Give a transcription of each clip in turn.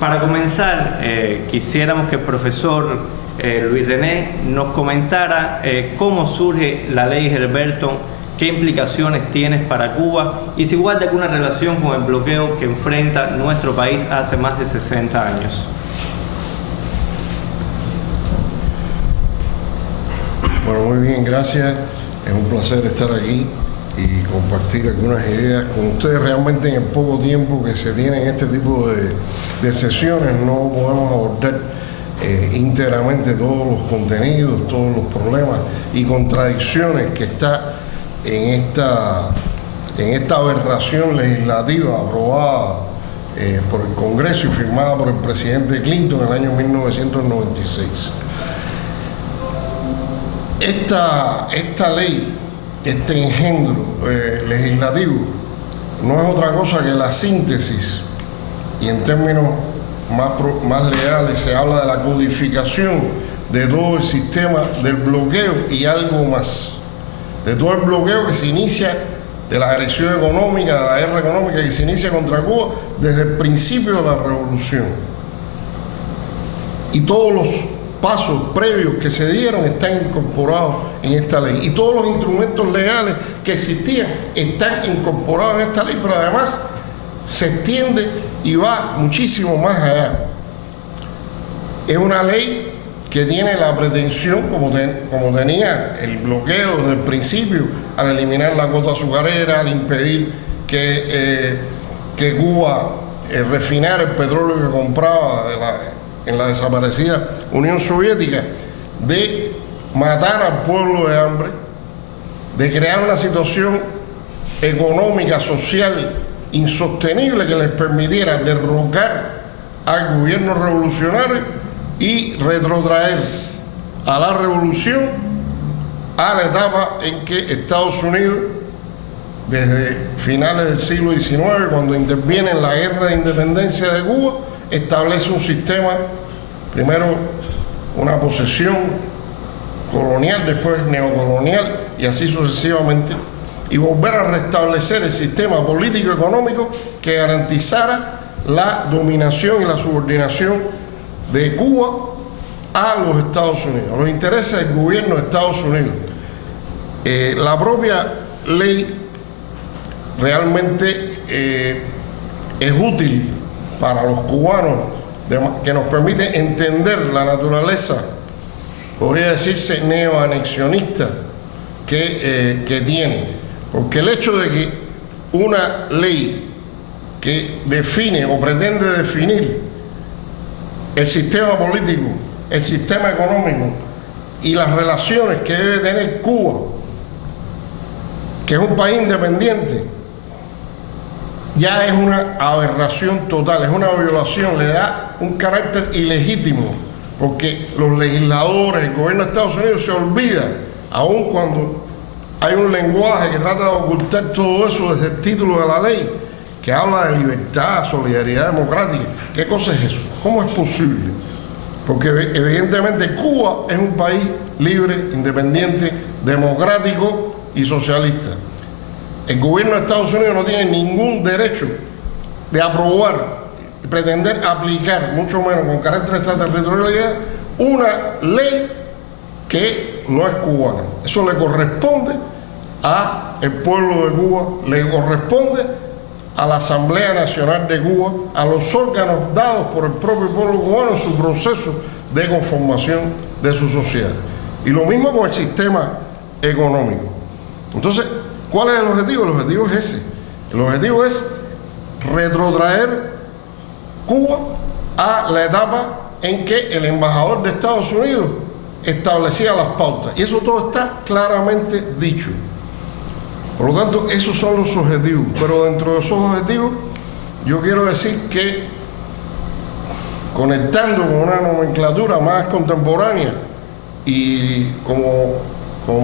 Para comenzar, quisiéramos que el profesor Luis René nos comentara cómo surge la ley Helberton, qué implicaciones tiene para Cuba y si guarda alguna relación con el bloqueo que enfrenta nuestro país hace más de 60 años. Bueno, muy bien, gracias. Es un placer estar aquí y compartir algunas ideas con ustedes. Realmente en el poco tiempo que se tiene en este tipo de sesiones no podemos abordar íntegramente todos los contenidos, todos los problemas y contradicciones que está en esta aberración legislativa aprobada por el Congreso y firmada por el presidente Clinton en el año 1996. Esta ley, este engendro legislativo, no es otra cosa que la síntesis, y en términos más legales se habla de la codificación de todo el sistema del bloqueo y algo más. De todo el bloqueo que se inicia, de la agresión económica, de la guerra económica que se inicia contra Cuba desde el principio de la revolución. Y todos los pasos previos que se dieron están incorporados en esta ley. Y todos los instrumentos legales que existían están incorporados en esta ley, pero además se extiende y va muchísimo más allá. Es una ley que tiene la pretensión, como tenía el bloqueo desde el principio, al eliminar la cuota azucarera, al impedir que Cuba refinara el petróleo que compraba en la desaparecida Unión Soviética, de matar al pueblo de hambre, de crear una situación económica, social, insostenible que les permitiera derrocar al gobierno revolucionario y retrotraer a la revolución a la etapa en que Estados Unidos, desde finales del siglo XIX, cuando interviene en la guerra de independencia de Cuba, establece un sistema, primero una posesión colonial, después neocolonial y así sucesivamente, y volver a restablecer el sistema político-económico que garantizara la dominación y la subordinación de Cuba a los Estados Unidos, a los intereses del gobierno de Estados Unidos. La propia ley realmente es útil para los cubanos, que nos permite entender la naturaleza, podría decirse, neoanexionista que tiene. Porque el hecho de que una ley que define o pretende definir el sistema político, el sistema económico y las relaciones que debe tener Cuba, que es un país independiente, ya es una aberración total, es una violación, le da un carácter ilegítimo, porque los legisladores, el gobierno de Estados Unidos se olvida, aun cuando hay un lenguaje que trata de ocultar todo eso desde el título de la ley, que habla de libertad, solidaridad democrática. ¿Qué cosa es eso? ¿Cómo es posible? Porque evidentemente Cuba es un país libre, independiente, democrático y socialista. El gobierno de Estados Unidos no tiene ningún derecho de aprobar y pretender aplicar, mucho menos con carácter de extraterritorialidad, una ley que no es cubana. Eso le corresponde al pueblo de Cuba, le corresponde a la Asamblea Nacional de Cuba, a los órganos dados por el propio pueblo cubano en su proceso de conformación de su sociedad. Y lo mismo con el sistema económico. Entonces, ¿cuál es el objetivo? El objetivo es ese. El objetivo es retrotraer Cuba a la etapa en que el embajador de Estados Unidos establecía las pautas. Y eso todo está claramente dicho. Por lo tanto, esos son los objetivos. Pero dentro de esos objetivos, yo quiero decir que, conectando con una nomenclatura más contemporánea y como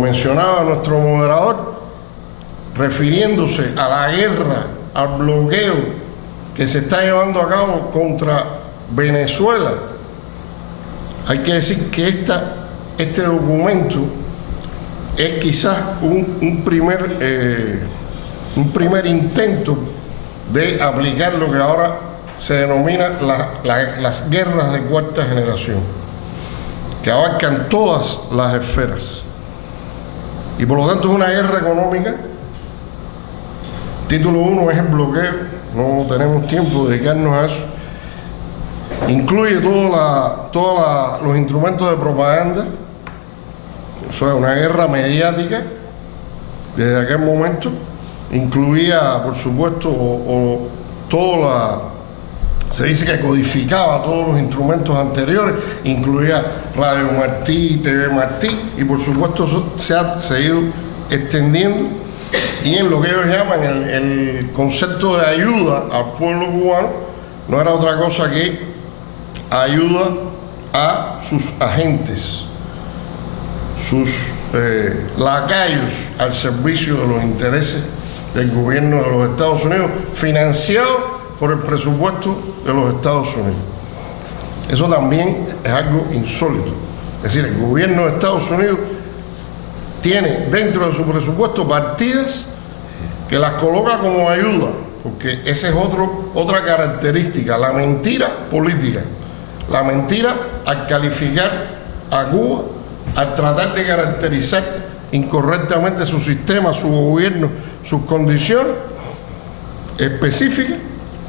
mencionaba nuestro moderador, refiriéndose a la guerra, al bloqueo que se está llevando a cabo contra Venezuela, hay que decir que este documento es quizás un primer intento de aplicar lo que ahora se denomina las guerras de cuarta generación, que abarcan todas las esferas. Y por lo tanto es una guerra económica. Título 1 es el bloqueo, no tenemos tiempo de dedicarnos a eso. Incluye todos los instrumentos de propaganda, o sea, una guerra mediática desde aquel momento. Incluía, por supuesto, se dice que codificaba todos los instrumentos anteriores, incluía Radio Martí, TV Martí, y por supuesto eso se ha seguido extendiendo, y en lo que ellos llaman el concepto de ayuda al pueblo cubano, no era otra cosa que ayuda a sus agentes, sus lacayos al servicio de los intereses del gobierno de los Estados Unidos, financiado por el presupuesto de los Estados Unidos. Eso también es algo insólito. Es decir, el gobierno de Estados Unidos tiene dentro de su presupuesto partidas que las coloca como ayuda, porque esa es otra característica, la mentira política, la mentira al calificar a Cuba, al tratar de caracterizar incorrectamente su sistema, su gobierno, sus condiciones específicas,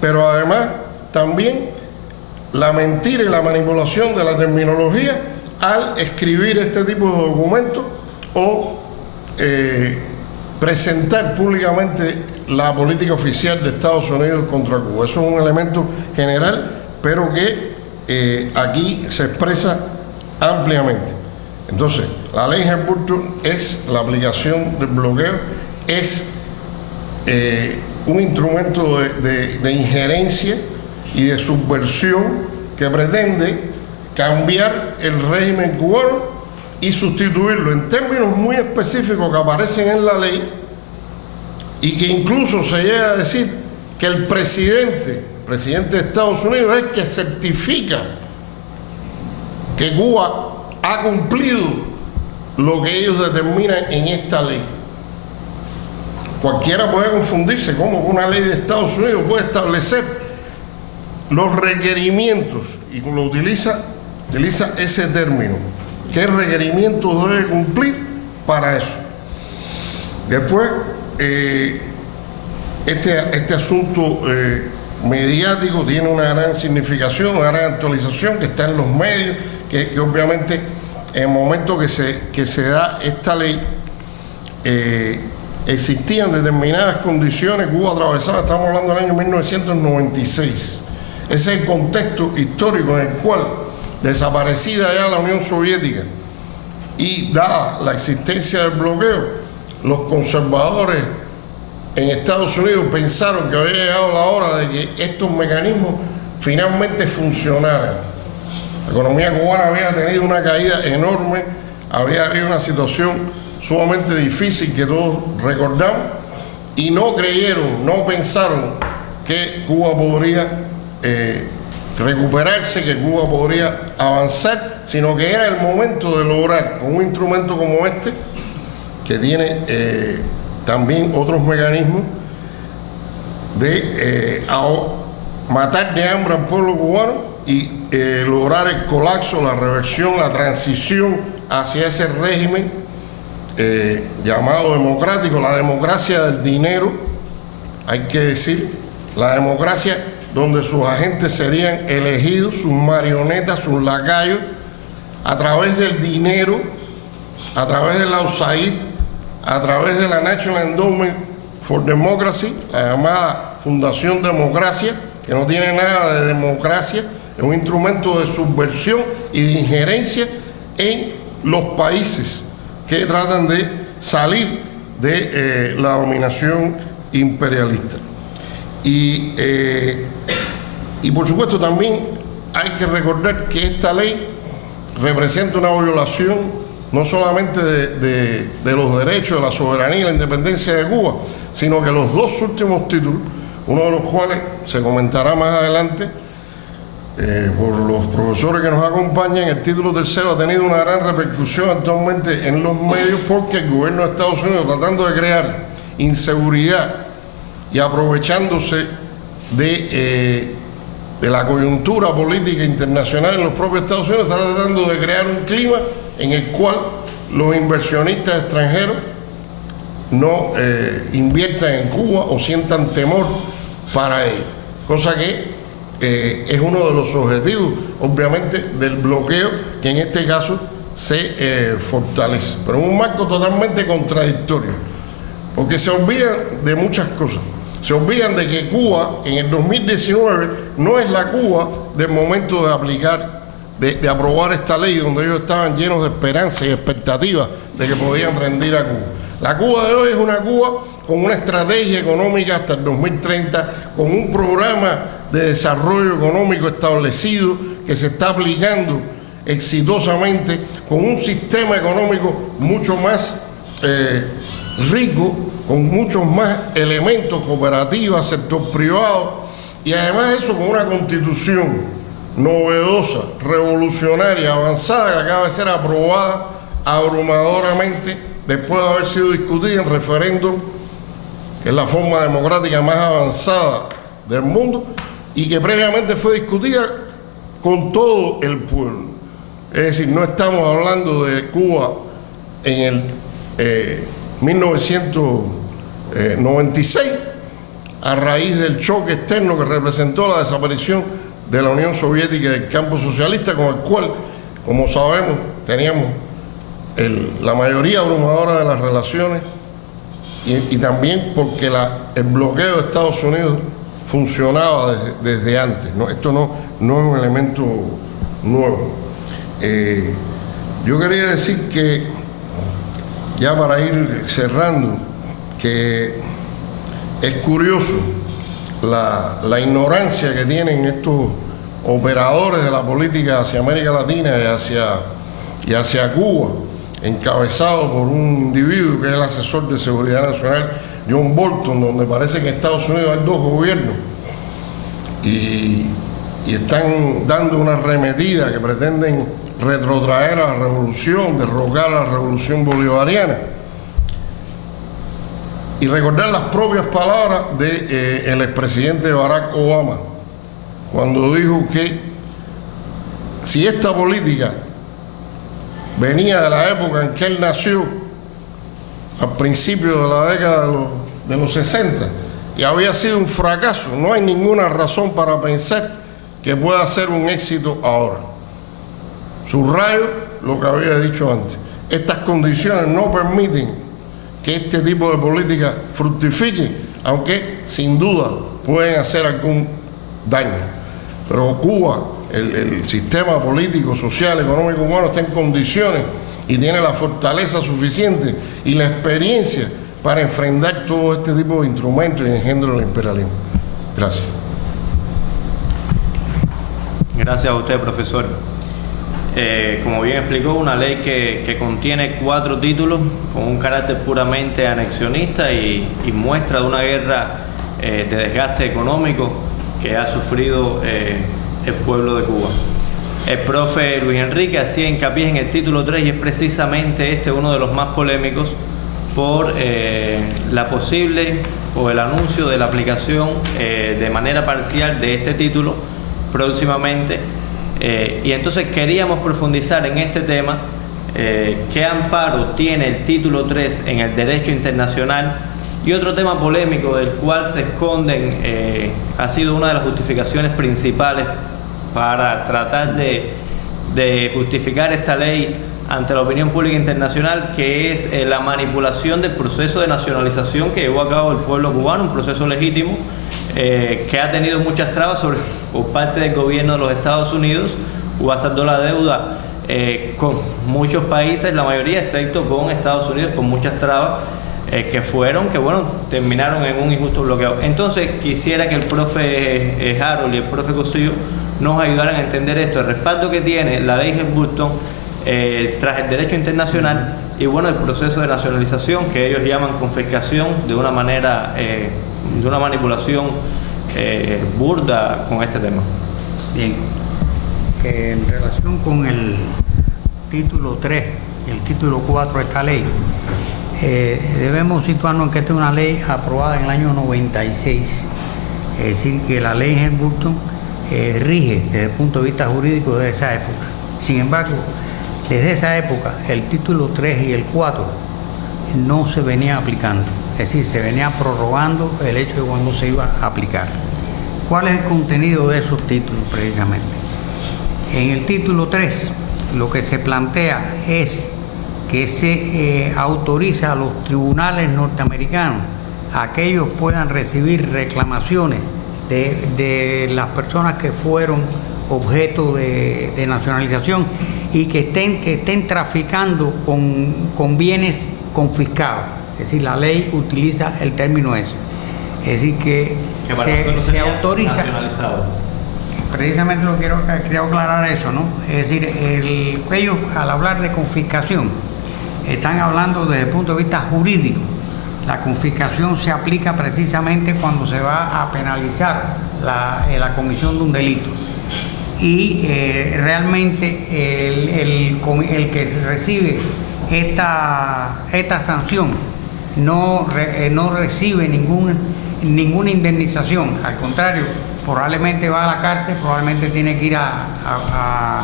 pero además también la mentira y la manipulación de la terminología al escribir este tipo de documentos o presentar públicamente la política oficial de Estados Unidos contra Cuba. Eso es un elemento general, pero que aquí se expresa ampliamente. Entonces, la ley Helms-Burton es la aplicación del bloqueo, es un instrumento de injerencia y de subversión que pretende cambiar el régimen cubano y sustituirlo en términos muy específicos que aparecen en la ley, y que incluso se llega a decir que el presidente de Estados Unidos es el que certifica que Cuba ha cumplido lo que ellos determinan en esta ley. Cualquiera puede confundirse cómo una ley de Estados Unidos puede establecer los requerimientos, y lo utiliza ese término, qué requerimientos debe cumplir para eso. Después, este asunto mediático tiene una gran significación, una gran actualización que está en los medios, que obviamente en el momento que se da esta ley, existían determinadas condiciones. Cuba atravesaba, estamos hablando del año 1996. Ese es el contexto histórico en el cual, desaparecida ya la Unión Soviética y dada la existencia del bloqueo, los conservadores en Estados Unidos pensaron que había llegado la hora de que estos mecanismos finalmente funcionaran. La economía cubana había tenido una caída enorme, había habido una situación sumamente difícil que todos recordamos, y no creyeron, no pensaron que Cuba podría recuperarse, que Cuba podría avanzar, sino que era el momento de lograr con un instrumento como este, que tiene también otros mecanismos, de matar de hambre al pueblo cubano y lograr el colapso, la reversión, la transición hacia ese régimen llamado democrático, la democracia del dinero, hay que decir, la democracia donde sus agentes serían elegidos, sus marionetas, sus lacayos, a través del dinero, a través de la USAID, a través de la National Endowment for Democracy, la llamada Fundación Democracia, que no tiene nada de democracia, es un instrumento de subversión y de injerencia en los países que tratan de salir de la dominación imperialista. Y por supuesto también hay que recordar que esta ley representa una violación no solamente de los derechos, de la soberanía y la independencia de Cuba, sino que los dos últimos títulos, uno de los cuales se comentará más adelante por los profesores que nos acompañan, el título tercero ha tenido una gran repercusión actualmente en los medios, porque el gobierno de Estados Unidos, tratando de crear inseguridad y aprovechándose de de la coyuntura política internacional en los propios Estados Unidos, está tratando de crear un clima en el cual los inversionistas extranjeros no inviertan en Cuba o sientan temor para ello, cosa que es uno de los objetivos, obviamente, del bloqueo, que en este caso se fortalece, pero en un marco totalmente contradictorio, porque se olvidan de muchas cosas. Se olvidan de que Cuba en el 2019 no es la Cuba del momento de aplicar, de aprobar esta ley, donde ellos estaban llenos de esperanza y expectativas de que podían rendir a Cuba. La Cuba de hoy es una Cuba con una estrategia económica hasta el 2030, con un programa de desarrollo económico establecido que se está aplicando exitosamente, con un sistema económico mucho más rico, con muchos más elementos, cooperativas, sector privado, y además de eso con una constitución novedosa, revolucionaria, avanzada, que acaba de ser aprobada abrumadoramente después de haber sido discutida en referéndum, que es la forma democrática más avanzada del mundo, y que previamente fue discutida con todo el pueblo. Es decir, no estamos hablando de Cuba en el 1996, a raíz del choque externo que representó la desaparición de la Unión Soviética y del campo socialista, con el cual, como sabemos, teníamos la mayoría abrumadora de las relaciones, y también porque el bloqueo de Estados Unidos funcionaba desde antes, ¿no? Esto no es un elemento nuevo. Yo quería decir que, ya para ir cerrando, que es curioso la ignorancia que tienen estos operadores de la política hacia América Latina y hacia Cuba, encabezado por un individuo que es el asesor de seguridad nacional, John Bolton, donde parece que en Estados Unidos hay dos gobiernos y están dando una arremetida que pretenden retrotraer a la revolución, derrocar a la revolución bolivariana. Y recordar las propias palabras del expresidente Barack Obama, cuando dijo que si esta política venía de la época en que él nació, al principio de la década de los 60, y había sido un fracaso, no hay ninguna razón para pensar que pueda ser un éxito ahora. Subrayo lo que había dicho antes. Estas condiciones no permiten que este tipo de política fructifique, aunque sin duda pueden hacer algún daño. Pero Cuba, el sistema político, social, económico cubano está en condiciones y tiene la fortaleza suficiente y la experiencia para enfrentar todo este tipo de instrumentos y engendro del imperialismo. Gracias. Gracias a usted, profesor. Como bien explicó, una ley que contiene 4 títulos con un carácter puramente anexionista y muestra de una guerra de desgaste económico que ha sufrido el pueblo de Cuba. El profe Luis Enrique hacía hincapié en el título 3 y es precisamente uno de los más polémicos por la posible o el anuncio de la aplicación de manera parcial de este título próximamente. Y entonces queríamos profundizar en este tema, qué amparo tiene el título 3 en el derecho internacional, y otro tema polémico del cual se esconden, ha sido una de las justificaciones principales para tratar de justificar esta ley ante la opinión pública internacional, que es la manipulación del proceso de nacionalización que llevó a cabo el pueblo cubano, un proceso legítimo, que ha tenido muchas trabas por parte del gobierno de los Estados Unidos. Cuba saldó la deuda con muchos países, la mayoría, excepto con Estados Unidos, con muchas trabas que terminaron en un injusto bloqueo. Entonces quisiera que el profe Harold y el profe Cosillo nos ayudaran a entender esto, el respaldo que tiene la ley Helms-Burton tras el derecho internacional y el proceso de nacionalización que ellos llaman confiscación, de una manera, de una manipulación burda con este tema. Bien, en relación con el título 3 y el título 4 de esta ley, debemos situarnos en que esta es una ley aprobada en el año 96, es decir, que la ley Helms-Burton rige desde el punto de vista jurídico de esa época. Sin embargo, desde esa época, el título 3 y el 4 no se venía aplicando, es decir, se venía prorrogando el hecho de cuando se iba a aplicar. ¿Cuál es el contenido de esos títulos precisamente? En el título 3 lo que se plantea es que se autoriza a los tribunales norteamericanos a que ellos puedan recibir reclamaciones de las personas que fueron objeto de nacionalización y que estén traficando con bienes confiscados. Es decir, la ley utiliza el término ese. Es decir, que se autoriza. Precisamente quiero aclarar eso, ¿no? Es decir, ellos al hablar de confiscación están hablando desde el punto de vista jurídico. La confiscación se aplica precisamente cuando se va a penalizar la comisión de un delito. Y realmente el que recibe esta sanción no recibe ninguna indemnización. Al contrario, probablemente va a la cárcel, probablemente tiene que ir a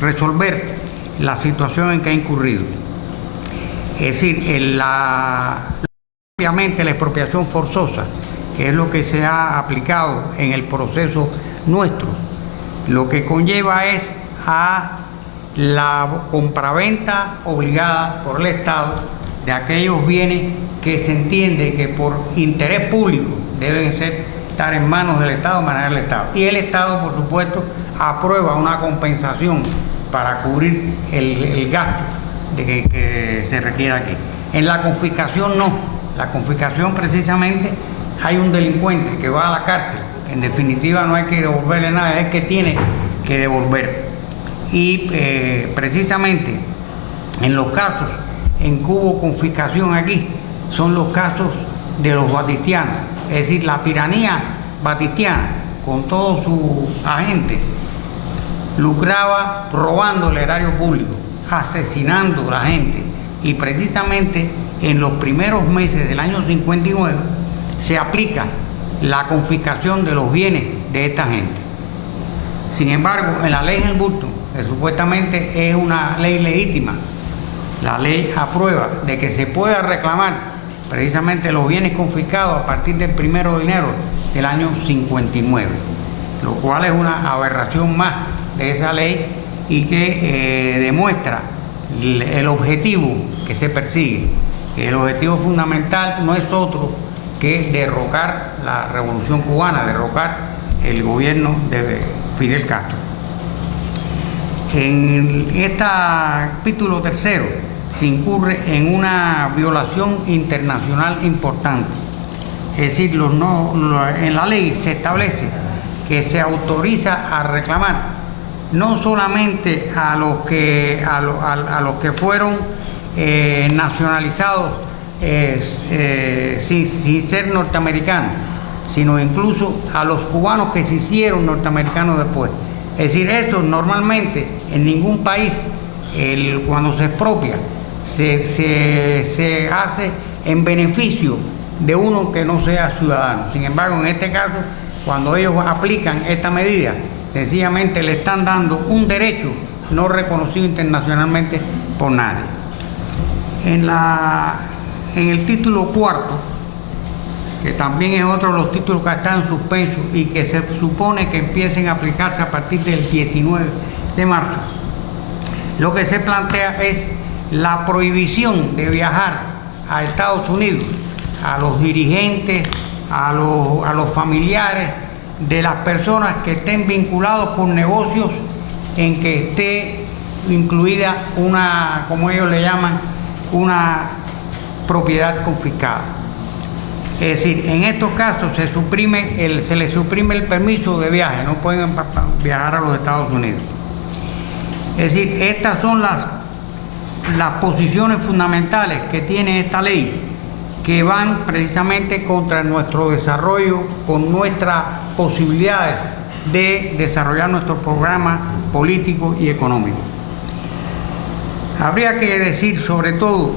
resolver la situación en que ha incurrido. Es decir, obviamente la expropiación forzosa, que es lo que se ha aplicado en el proceso nuestro, lo que conlleva es a la compraventa obligada por el Estado de aquellos bienes que se entiende que por interés público deben estar en manos del Estado, manejar el Estado. Y el Estado, por supuesto, aprueba una compensación para cubrir el gasto que se requiere aquí. En la confiscación no. La confiscación precisamente hay un delincuente que va a la cárcel. En definitiva no hay que devolverle nada, es que tiene que devolver. Y precisamente en los casos en que hubo confiscación aquí, son los casos de los batistianos. Es decir, la tiranía batistiana, con todos sus agentes, lucraba robando el erario público, asesinando a la gente. Y precisamente en los primeros meses del año 59 se aplica la confiscación de los bienes de esta gente. Sin embargo, en la ley Helmholtz, que supuestamente es una ley legítima, la ley aprueba de que se pueda reclamar precisamente los bienes confiscados a partir del 1 de enero del año 59, lo cual es una aberración más de esa ley y que demuestra el objetivo que se persigue. El objetivo fundamental no es otro que derrocar la revolución cubana, derrocar el gobierno de Fidel Castro. En este capítulo 3 se incurre en una violación internacional importante. Es decir, en la ley se establece que se autoriza a reclamar no solamente a los que fueron nacionalizados sin ser norteamericanos, sino incluso a los cubanos que se hicieron norteamericanos después. Es decir, eso normalmente en ningún país, cuando se expropia, se hace en beneficio de uno que no sea ciudadano. Sin embargo, en este caso, cuando ellos aplican esta medida, sencillamente le están dando un derecho no reconocido internacionalmente por nadie. En el título 4, que también es otro de los títulos que están en suspenso y que se supone que empiecen a aplicarse a partir del 19 de marzo, lo que se plantea es la prohibición de viajar a Estados Unidos a los dirigentes, a los familiares de las personas que estén vinculados con negocios en que esté incluida una, como ellos le llaman, una propiedad confiscada. Es decir, en estos casos se les suprime el permiso de viaje, no pueden viajar a los Estados Unidos. Es decir, estas son las posiciones fundamentales que tiene esta ley, que van precisamente contra nuestro desarrollo, con nuestras posibilidades de desarrollar nuestro programa político y económico. Habría que decir, sobre todo,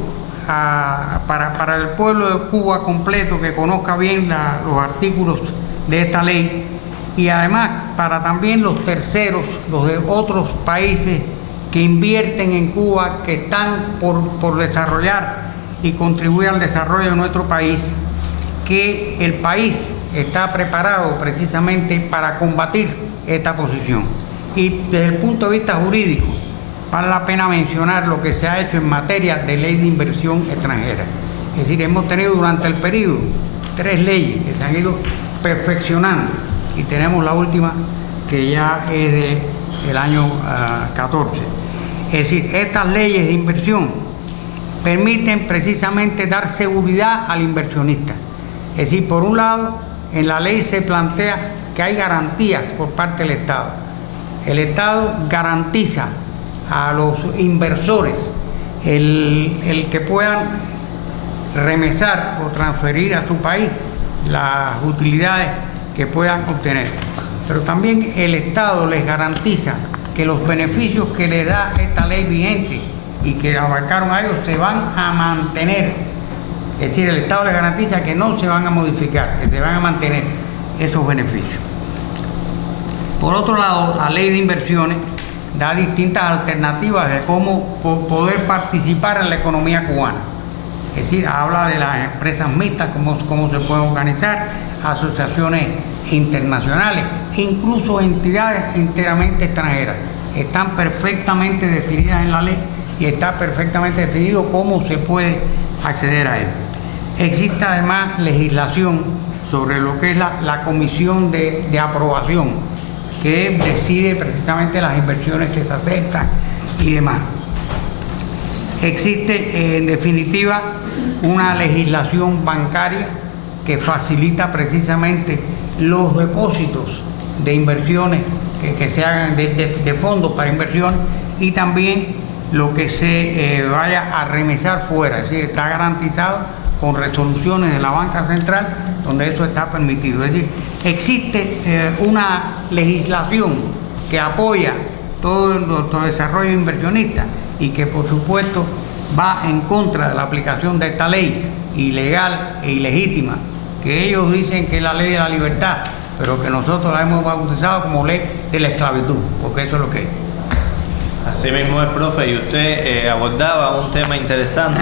para el pueblo de Cuba completo, que conozca bien los artículos de esta ley, y además para también los terceros, los de otros países que invierten en Cuba, que están por desarrollar y contribuir al desarrollo de nuestro país, que el país está preparado precisamente para combatir esta posición. Y desde el punto de vista jurídico, vale la pena mencionar lo que se ha hecho en materia de ley de inversión extranjera. Es decir, hemos tenido durante el periodo 3 leyes que se han ido perfeccionando, y tenemos la última que ya es del año 14. Es decir, estas leyes de inversión permiten precisamente dar seguridad al inversionista. Es decir, por un lado, en la ley se plantea que hay garantías por parte del Estado. El Estado garantiza a los inversores el que puedan remesar o transferir a su país las utilidades que puedan obtener. Pero también el Estado les garantiza que los beneficios que les da esta ley vigente y que abarcaron a ellos se van a mantener. Es decir, el Estado les garantiza que no se van a modificar, que se van a mantener esos beneficios. Por otro lado, la ley de inversiones da distintas alternativas de cómo poder participar en la economía cubana. Es decir, habla de las empresas mixtas, cómo se pueden organizar, asociaciones internacionales, incluso entidades enteramente extranjeras. Están perfectamente definidas en la ley y está perfectamente definido cómo se puede acceder a él. Existe además legislación sobre lo que es la comisión de aprobación, que decide precisamente las inversiones que se aceptan y demás. Existe, en definitiva, una legislación bancaria que facilita precisamente los depósitos de inversiones que se hagan de fondos para inversiones, y también lo que se vaya a remesar fuera. Es decir, está garantizado con resoluciones de la banca central donde eso está permitido. Es decir, existe una legislación que apoya todo nuestro desarrollo inversionista y que por supuesto va en contra de la aplicación de esta ley ilegal e ilegítima, que ellos dicen que es la ley de la libertad, pero que nosotros la hemos bautizado como ley de la esclavitud, porque eso es lo que es. Así mismo es, profe, y usted abordaba un tema interesante.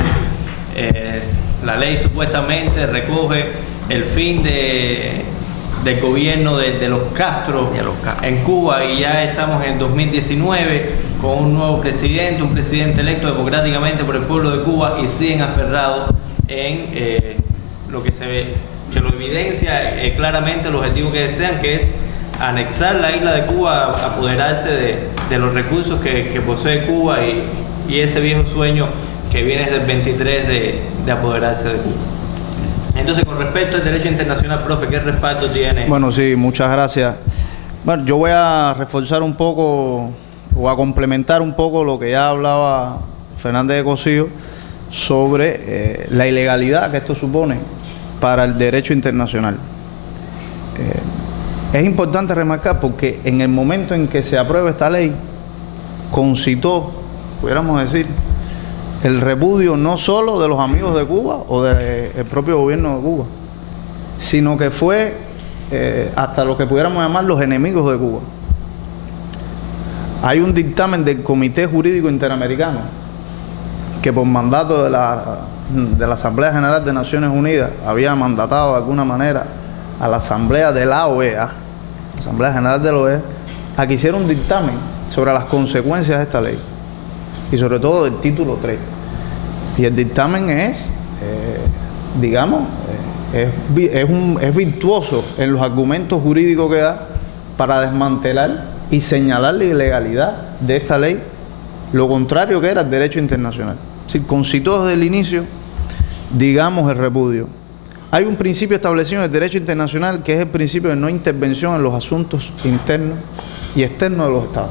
La ley supuestamente recoge el fin del gobierno de los Castro en Cuba, y ya estamos en 2019 con un nuevo presidente, un presidente electo democráticamente por el pueblo de Cuba, y siguen aferrados en lo que se ve, que lo evidencia claramente el objetivo que desean, que es anexar la isla de Cuba, apoderarse de los recursos que posee Cuba, y ese viejo sueño que viene desde el 23 de apoderarse de Cuba. Entonces, con respecto al derecho internacional, profe, ¿qué respaldo tiene? Bueno, sí, muchas gracias. Bueno, yo voy a reforzar un poco o a complementar un poco lo que ya hablaba Fernández de Cosío sobre la ilegalidad que esto supone para el derecho internacional. Es importante remarcar porque en el momento en que se aprueba esta ley, concitó, pudiéramos decir, el repudio no solo de los amigos de Cuba o del propio gobierno de Cuba, sino que fue hasta lo que pudiéramos llamar los enemigos de Cuba. Hay un dictamen del Comité Jurídico Interamericano que por mandato de la Asamblea General de Naciones Unidas había mandatado de alguna manera a la Asamblea de la OEA, Asamblea General de la OEA, a que hiciera un dictamen sobre las consecuencias de esta ley y sobre todo del título 3. Y el dictamen es, es virtuoso en los argumentos jurídicos que da para desmantelar y señalar la ilegalidad de esta ley, lo contrario que era el derecho internacional. Es decir, concitó desde el inicio, digamos, el repudio. Hay un principio establecido en el derecho internacional que es el principio de no intervención en los asuntos internos y externos de los estados.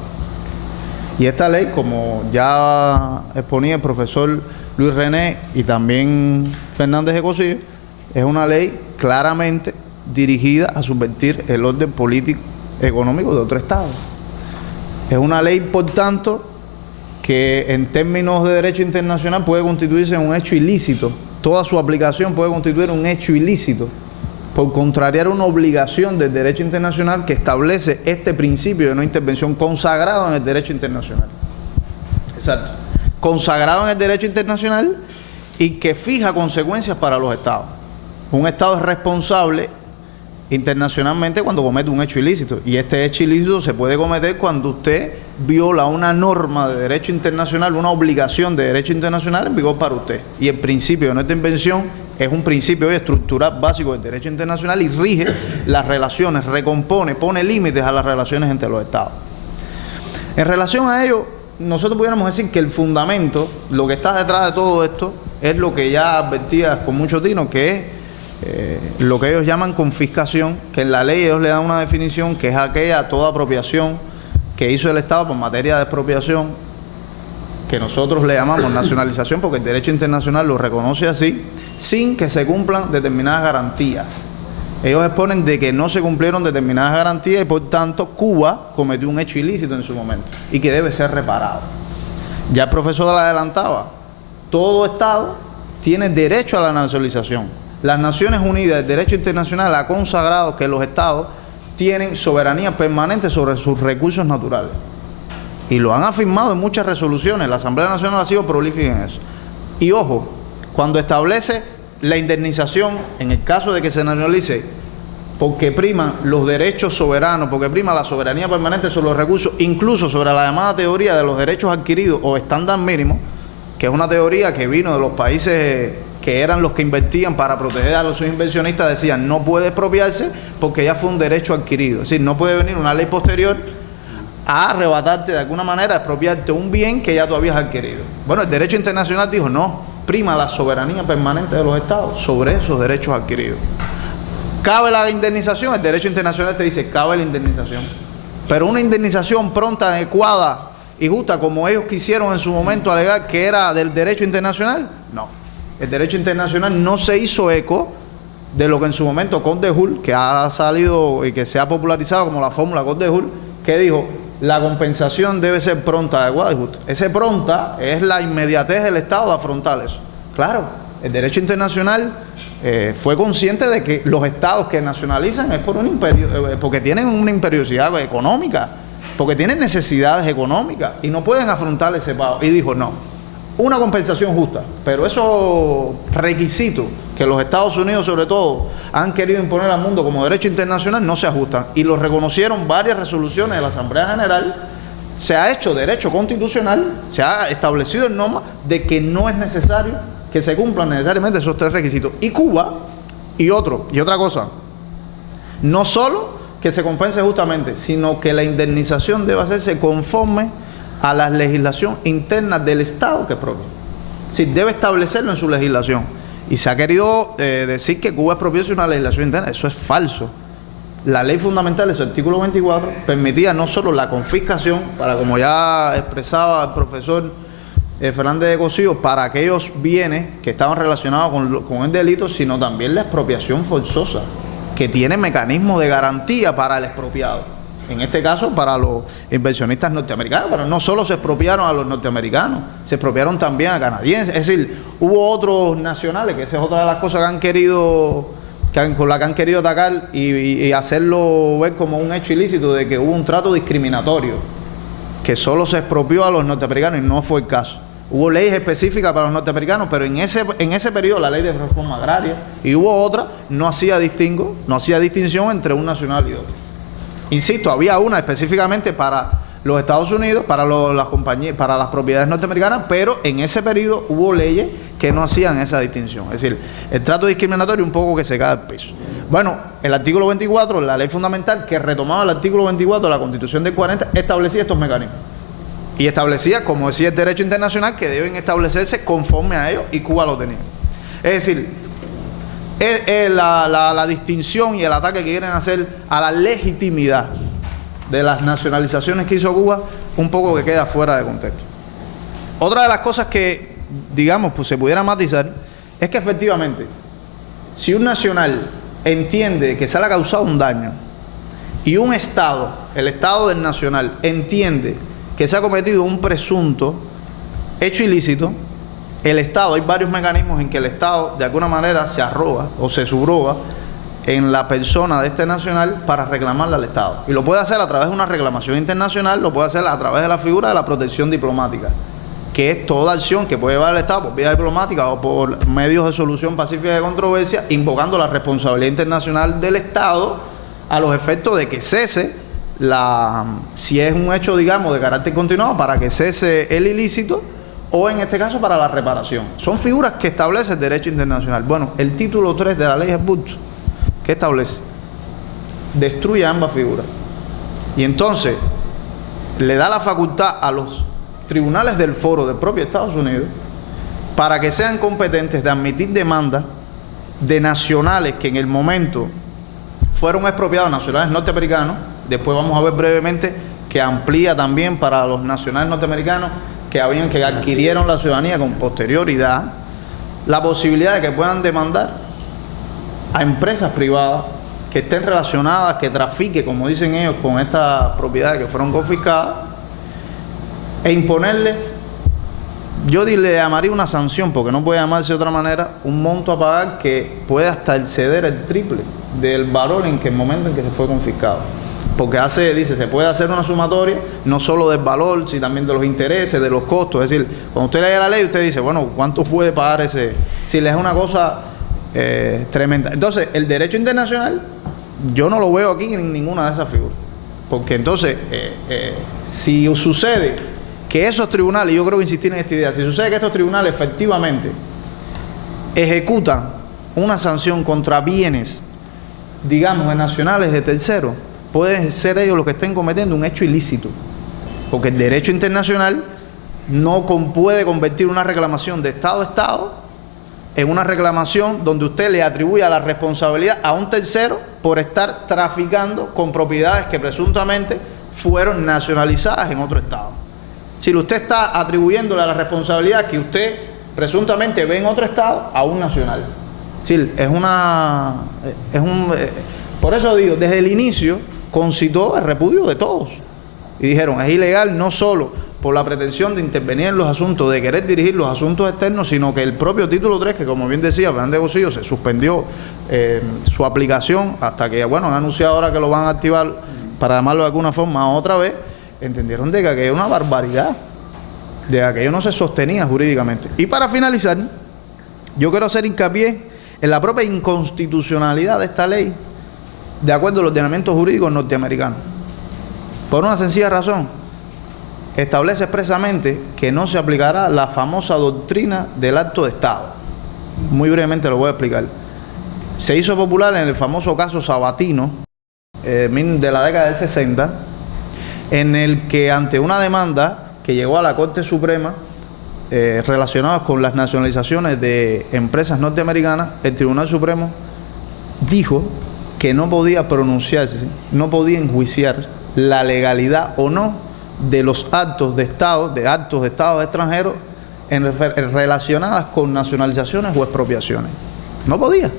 Y esta ley, como ya exponía el profesor Luis René y también Fernández de Cosío, es una ley claramente dirigida a subvertir el orden político económico de otro estado. Es una ley, por tanto, que en términos de derecho internacional puede constituirse un hecho ilícito. Toda su aplicación puede constituir un hecho ilícito por contrariar una obligación del derecho internacional que establece este principio de no intervención consagrado en el derecho internacional. Exacto. Consagrado en el derecho internacional y que fija consecuencias para los estados. Un estado es responsable internacionalmente cuando comete un hecho ilícito, y este hecho ilícito se puede cometer cuando usted viola una norma de derecho internacional, una obligación de derecho internacional en vigor para usted, y el principio de no intervención es un principio estructural básico del derecho internacional y rige las relaciones, recompone, pone límites a las relaciones entre los estados. En relación a ello, nosotros pudiéramos decir que el fundamento, lo que está detrás de todo esto, es lo que ya advertía con mucho tino, que es lo que ellos llaman confiscación, que en la ley ellos le dan una definición que es aquella a toda apropiación que hizo el Estado por materia de expropiación, que nosotros le llamamos nacionalización porque el derecho internacional lo reconoce así, sin que se cumplan determinadas garantías. Ellos exponen de que no se cumplieron determinadas garantías y por tanto Cuba cometió un hecho ilícito en su momento y que debe ser reparado. Ya el profesor lo adelantaba, todo Estado tiene derecho a la nacionalización. Las Naciones Unidas, el derecho internacional ha consagrado que los estados tienen soberanía permanente sobre sus recursos naturales. Y lo han afirmado en muchas resoluciones. La Asamblea Nacional ha sido prolífica en eso. Y ojo, cuando establece la indemnización, en el caso de que se nacionalice, porque priman los derechos soberanos, porque prima la soberanía permanente sobre los recursos, incluso sobre la llamada teoría de los derechos adquiridos o estándar mínimo, que es una teoría que vino de los países que eran los que invertían para proteger a los inversionistas, decían no puede expropiarse porque ya fue un derecho adquirido. Es decir, no puede venir una ley posterior a arrebatarte de alguna manera, a expropiarte un bien que ya tú habías adquirido. Bueno, el derecho internacional dijo no, prima la soberanía permanente de los estados sobre esos derechos adquiridos. ¿Cabe la indemnización? El derecho internacional te dice, cabe la indemnización. Pero una indemnización pronta, adecuada y justa, como ellos quisieron en su momento alegar que era del derecho internacional, no. El derecho internacional no se hizo eco de lo que en su momento Conde Hull, que ha salido y que se ha popularizado como la fórmula Conde Hull, que dijo, la compensación debe ser pronta, adecuada y justa. Ese pronta es la inmediatez del Estado de afrontar eso. Claro, el derecho internacional fue consciente de que los estados que nacionalizan es por un imperio, porque tienen una imperiosidad económica, porque tienen necesidades económicas y no pueden afrontar ese pago. Y dijo, no, una compensación justa, pero esos requisitos que los Estados Unidos sobre todo han querido imponer al mundo como derecho internacional no se ajustan, y lo reconocieron varias resoluciones de la Asamblea General. Se ha hecho derecho constitucional, se ha establecido en norma de que no es necesario que se cumplan necesariamente esos tres requisitos. Y Cuba, y otra cosa, no solo que se compense justamente, sino que la indemnización debe hacerse conforme a la legislación interna del Estado que propia. Sí, debe establecerlo en su legislación. Y se ha querido decir que Cuba expropiase una legislación interna. Eso es falso. La ley fundamental, en su artículo 24, permitía no solo la confiscación, para, como ya expresaba el profesor Fernández de Cosío, para aquellos bienes que estaban relacionados con el delito, sino también la expropiación forzosa, que tiene mecanismos de garantía para el expropiado. En este caso, para los inversionistas norteamericanos, pero no solo se expropiaron a los norteamericanos, se expropiaron también a canadienses. Es decir, hubo otros nacionales, que esa es otra de las cosas que han querido, con la que han querido atacar y hacerlo ver como un hecho ilícito, de que hubo un trato discriminatorio, que solo se expropió a los norteamericanos, y no fue el caso. Hubo leyes específicas para los norteamericanos, pero en ese periodo la ley de reforma agraria, y hubo otra, no hacía distinción entre un nacional y otro. Insisto, había una específicamente para los Estados Unidos, para las compañías, para las propiedades norteamericanas, pero en ese periodo hubo leyes que no hacían esa distinción. Es decir, el trato discriminatorio un poco que se cae al piso. Bueno, el artículo 24, la ley fundamental, que retomaba el artículo 24 de la Constitución del 40, establecía estos mecanismos. Y establecía, como decía el derecho internacional, que deben establecerse conforme a ellos, y Cuba lo tenía. Es decir, la distinción y el ataque que quieren hacer a la legitimidad de las nacionalizaciones que hizo Cuba, un poco que queda fuera de contexto. Otra de las cosas que, digamos, pues se pudiera matizar, es que efectivamente, si un nacional entiende que se le ha causado un daño, y un Estado, el Estado del nacional, entiende que se ha cometido un presunto hecho ilícito, el Estado, hay varios mecanismos en que el Estado de alguna manera se arroga o se subroga en la persona de este nacional para reclamarle al Estado. Y lo puede hacer a través de una reclamación internacional, lo puede hacer a través de la figura de la protección diplomática, que es toda acción que puede llevar el Estado por vía diplomática o por medios de solución pacífica de controversia, invocando la responsabilidad internacional del Estado a los efectos de que cese si es un hecho, digamos, de carácter continuado, para que cese el ilícito, o en este caso para la reparación. Son figuras que establece el derecho internacional. Bueno, el título 3 de la ley Hart-Brooks, ¿qué establece? Destruye ambas figuras. Y entonces le da la facultad a los tribunales del foro del propio Estados Unidos para que sean competentes de admitir demandas de nacionales que en el momento fueron expropiados, nacionales norteamericanos. Después vamos a ver brevemente que amplía también para los nacionales norteamericanos que adquirieron la ciudadanía con posterioridad, la posibilidad de que puedan demandar a empresas privadas que estén relacionadas, que trafiquen, como dicen ellos, con estas propiedades que fueron confiscadas, e imponerles, yo le llamaría una sanción, porque no puede llamarse de otra manera, un monto a pagar que puede hasta exceder el triple del valor en que el momento en que se fue confiscado. Porque dice, se puede hacer una sumatoria, no solo del valor, sino también de los intereses, de los costos. Es decir, cuando usted lee la ley, usted dice, bueno, ¿cuánto puede pagar ese? Si le es una cosa tremenda. Entonces, el derecho internacional, yo no lo veo aquí en ninguna de esas figuras. Porque entonces, si sucede que esos tribunales, yo creo que insistir en esta idea, si sucede que estos tribunales efectivamente ejecutan una sanción contra bienes, digamos, de nacionales de terceros, pueden ser ellos los que estén cometiendo un hecho ilícito, porque el derecho internacional no puede convertir una reclamación de Estado a Estado en una reclamación donde usted le atribuya la responsabilidad a un tercero por estar traficando con propiedades que presuntamente fueron nacionalizadas en otro Estado. Si usted está atribuyéndole la responsabilidad que usted presuntamente ve en otro Estado a un nacional. Sí, por eso digo, desde el inicio concitó el repudio de todos. Y dijeron, es ilegal no solo por la pretensión de intervenir en los asuntos, de querer dirigir los asuntos externos, sino que el propio título 3, que como bien decía Fernández Bocillo, se suspendió su aplicación hasta que, bueno, han anunciado ahora que lo van a activar, para llamarlo de alguna forma, otra vez, entendieron de que aquello es una barbaridad, de que aquello no se sostenía jurídicamente. Y para finalizar, yo quiero hacer hincapié en la propia inconstitucionalidad de esta ley, de acuerdo al ordenamiento jurídico norteamericano. Por una sencilla razón, establece expresamente que no se aplicará la famosa doctrina del acto de Estado. Muy brevemente lo voy a explicar. Se hizo popular en el famoso caso Sabatino, de la década del 60, en el que ante una demanda que llegó a la Corte Suprema relacionada con las nacionalizaciones de empresas norteamericanas, el Tribunal Supremo dijo que no podía pronunciarse, no podía enjuiciar la legalidad o no de los actos de Estado, de Estados extranjeros relacionadas con nacionalizaciones o expropiaciones. No podía.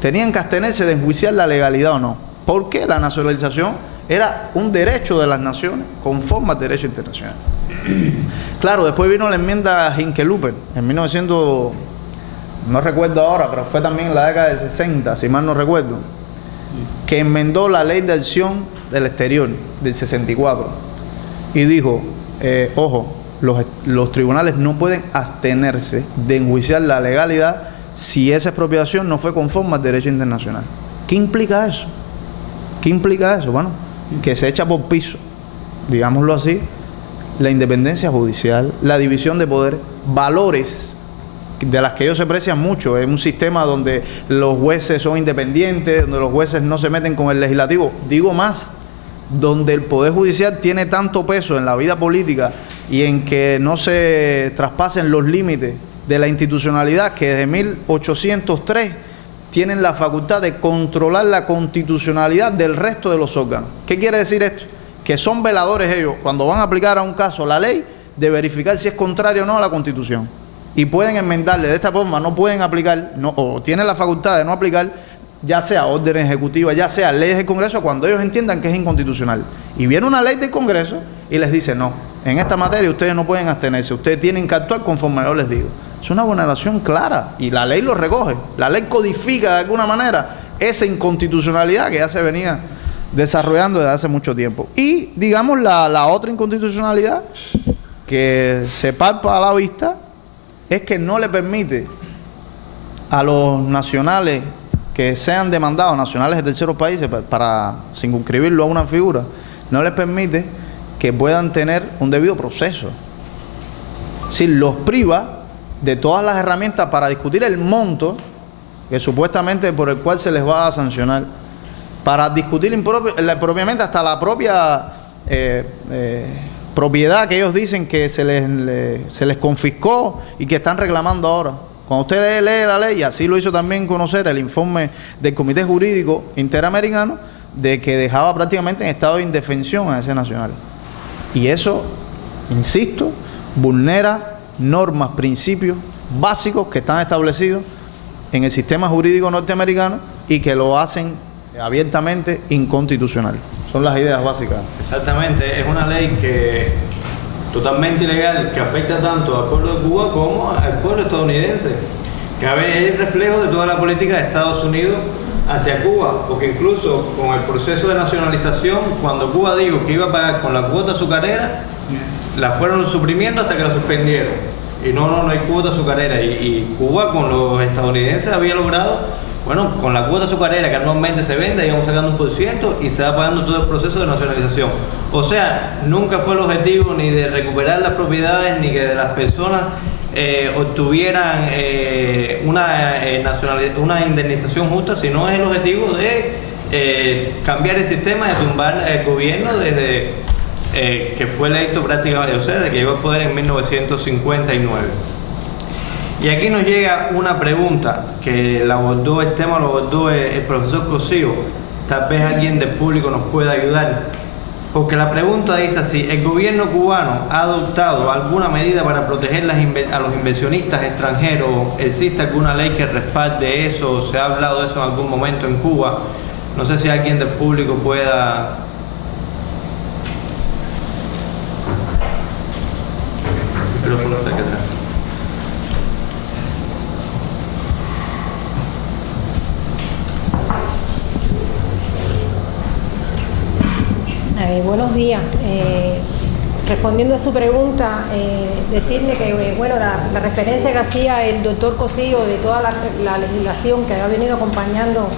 Tenían que abstenerse de enjuiciar la legalidad o no. Porque la nacionalización era un derecho de las naciones conforme al derecho internacional. Claro, después vino la enmienda Hickenlooper en 1900, no recuerdo ahora, pero fue también en la década del 60, si mal no recuerdo, que enmendó la ley de acción del exterior del 64 y dijo, ojo, los tribunales no pueden abstenerse de enjuiciar la legalidad si esa expropiación no fue conforme al derecho internacional. ¿Qué implica eso? ¿Qué implica eso? Bueno, que se echa por piso, digámoslo así, la independencia judicial, la división de poderes, valores de las que ellos se aprecian mucho. Es un sistema donde los jueces son independientes, donde los jueces no se meten con el legislativo. Digo más, donde el Poder Judicial tiene tanto peso en la vida política y en que no se traspasen los límites de la institucionalidad, que desde 1803 tienen la facultad de controlar la constitucionalidad del resto de los órganos. ¿Qué quiere decir esto? Que son veladores ellos, cuando van a aplicar a un caso la ley, de verificar si es contrario o no a la Constitución. Y pueden enmendarle. De esta forma no pueden aplicar, o tienen la facultad de no aplicar, ya sea órdenes ejecutivas, ya sea leyes del Congreso, cuando ellos entiendan que es inconstitucional. Y viene una ley del Congreso y les dice, no, en esta materia ustedes no pueden abstenerse, ustedes tienen que actuar conforme yo les digo. Es una vulneración clara y la ley lo recoge. La ley codifica de alguna manera esa inconstitucionalidad que ya se venía desarrollando desde hace mucho tiempo. Y digamos la otra inconstitucionalidad que se palpa a la vista es que no le permite a los nacionales que sean demandados, nacionales de terceros países, para circunscribirlo a una figura, no les permite que puedan tener un debido proceso. Es decir, los priva de todas las herramientas para discutir el monto que supuestamente por el cual se les va a sancionar, para discutir propiamente hasta la propia propiedad que ellos dicen que se les confiscó y que están reclamando ahora. Cuando usted lee la ley, y así lo hizo también conocer el informe del Comité Jurídico Interamericano, de que dejaba prácticamente en estado de indefensión a ese nacional. Y eso, insisto, vulnera normas, principios básicos que están establecidos en el sistema jurídico norteamericano y que lo hacen abiertamente inconstitucional. Son las ideas básicas. Exactamente, es una ley que totalmente ilegal, que afecta tanto al pueblo de Cuba como al pueblo estadounidense, que es el reflejo de toda la política de Estados Unidos hacia Cuba, porque incluso con el proceso de nacionalización, cuando Cuba dijo que iba a pagar con la cuota azucarera, la fueron suprimiendo hasta que la suspendieron. Y no hay cuota azucarera. Y Cuba con los estadounidenses había logrado, bueno, con la cuota azucarera que anualmente se vende, íbamos sacando un % y se va pagando todo el proceso de nacionalización. O sea, nunca fue el objetivo ni de recuperar las propiedades, ni que de las personas obtuvieran una indemnización justa, sino es el objetivo de cambiar el sistema, de tumbar el gobierno desde que fue electo prácticamente, o sea, de que llegó al poder en 1959. Y aquí nos llega una pregunta que el tema lo abordó el profesor Cosío. Tal vez alguien del público nos pueda ayudar, porque la pregunta dice así: ¿el gobierno cubano ha adoptado alguna medida para proteger a los inversionistas extranjeros? ¿Existe alguna ley que respalde eso? ¿Se ha hablado de eso en algún momento en Cuba? No sé si alguien del público pueda... El micrófono está aquí atrás. Buenos días. Respondiendo a su pregunta, decirle que bueno, la referencia que hacía el doctor Cosío de toda la legislación que había venido acompañando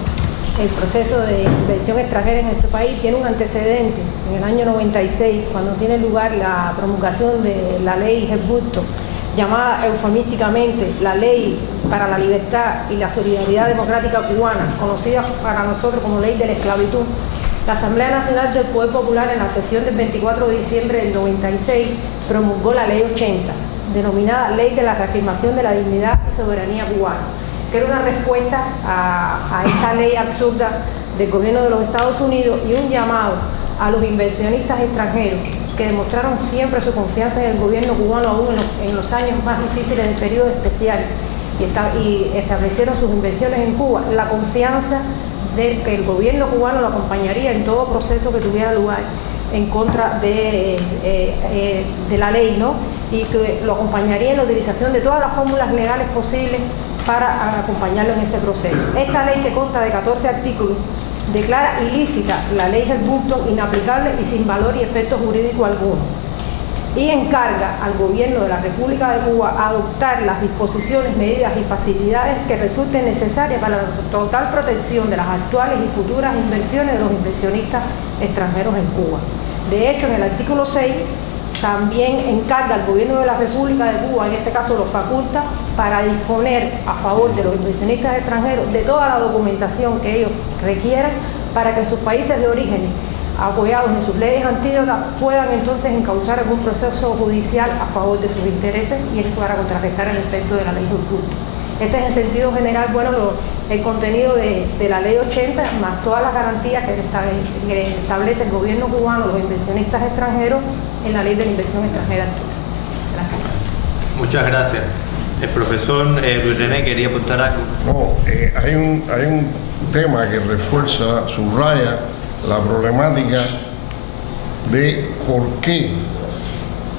el proceso de inversión extranjera en este país tiene un antecedente en el año 96, cuando tiene lugar la promulgación de la ley Helburto, llamada eufemísticamente la Ley para la Libertad y la Solidaridad Democrática Cubana, conocida para nosotros como Ley de la Esclavitud. La Asamblea Nacional del Poder Popular, en la sesión del 24 de diciembre del 96, promulgó la Ley 80, denominada Ley de la Reafirmación de la Dignidad y Soberanía Cubana, que era una respuesta a esta ley absurda del gobierno de los Estados Unidos y un llamado a los inversionistas extranjeros que demostraron siempre su confianza en el gobierno cubano, aún en los años más difíciles del periodo especial, y establecieron sus inversiones en Cuba, la confianza de que el gobierno cubano lo acompañaría en todo proceso que tuviera lugar en contra de la ley, ¿no? Y que lo acompañaría en la utilización de todas las fórmulas legales posibles para acompañarlo en este proceso. Esta ley, que consta de 14 artículos, declara ilícita la ley Helburto, inaplicable y sin valor y efecto jurídico alguno, y encarga al gobierno de la República de Cuba adoptar las disposiciones, medidas y facilidades que resulten necesarias para la total protección de las actuales y futuras inversiones de los inversionistas extranjeros en Cuba. De hecho, en el artículo 6 también encarga al gobierno de la República de Cuba, en este caso lo faculta, para disponer a favor de los inversionistas extranjeros de toda la documentación que ellos requieran para que en sus países de origen, apoyados en sus leyes antídotas, puedan entonces encauzar algún proceso judicial a favor de sus intereses y es para contrarrestar el efecto de la ley Helburto. Este es en sentido general, bueno, el contenido de la ley 80, más todas las garantías que establece el gobierno cubano, los inversionistas extranjeros, en la ley de la inversión extranjera actual. Gracias. Muchas gracias. El profesor Luis René quería apuntar algo. No, hay un tema que refuerza, subraya la problemática de por qué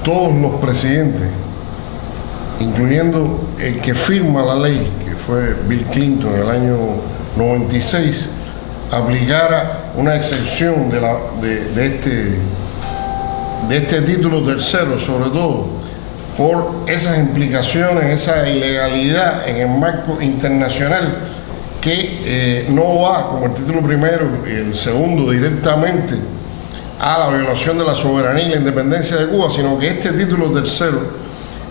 todos los presidentes, incluyendo el que firma la ley, que fue Bill Clinton en el año 96, aplicara una excepción de este título tercero, sobre todo por esas implicaciones, esa ilegalidad en el marco internacional que no va, como el título primero y el segundo, directamente a la violación de la soberanía y la independencia de Cuba, sino que este título tercero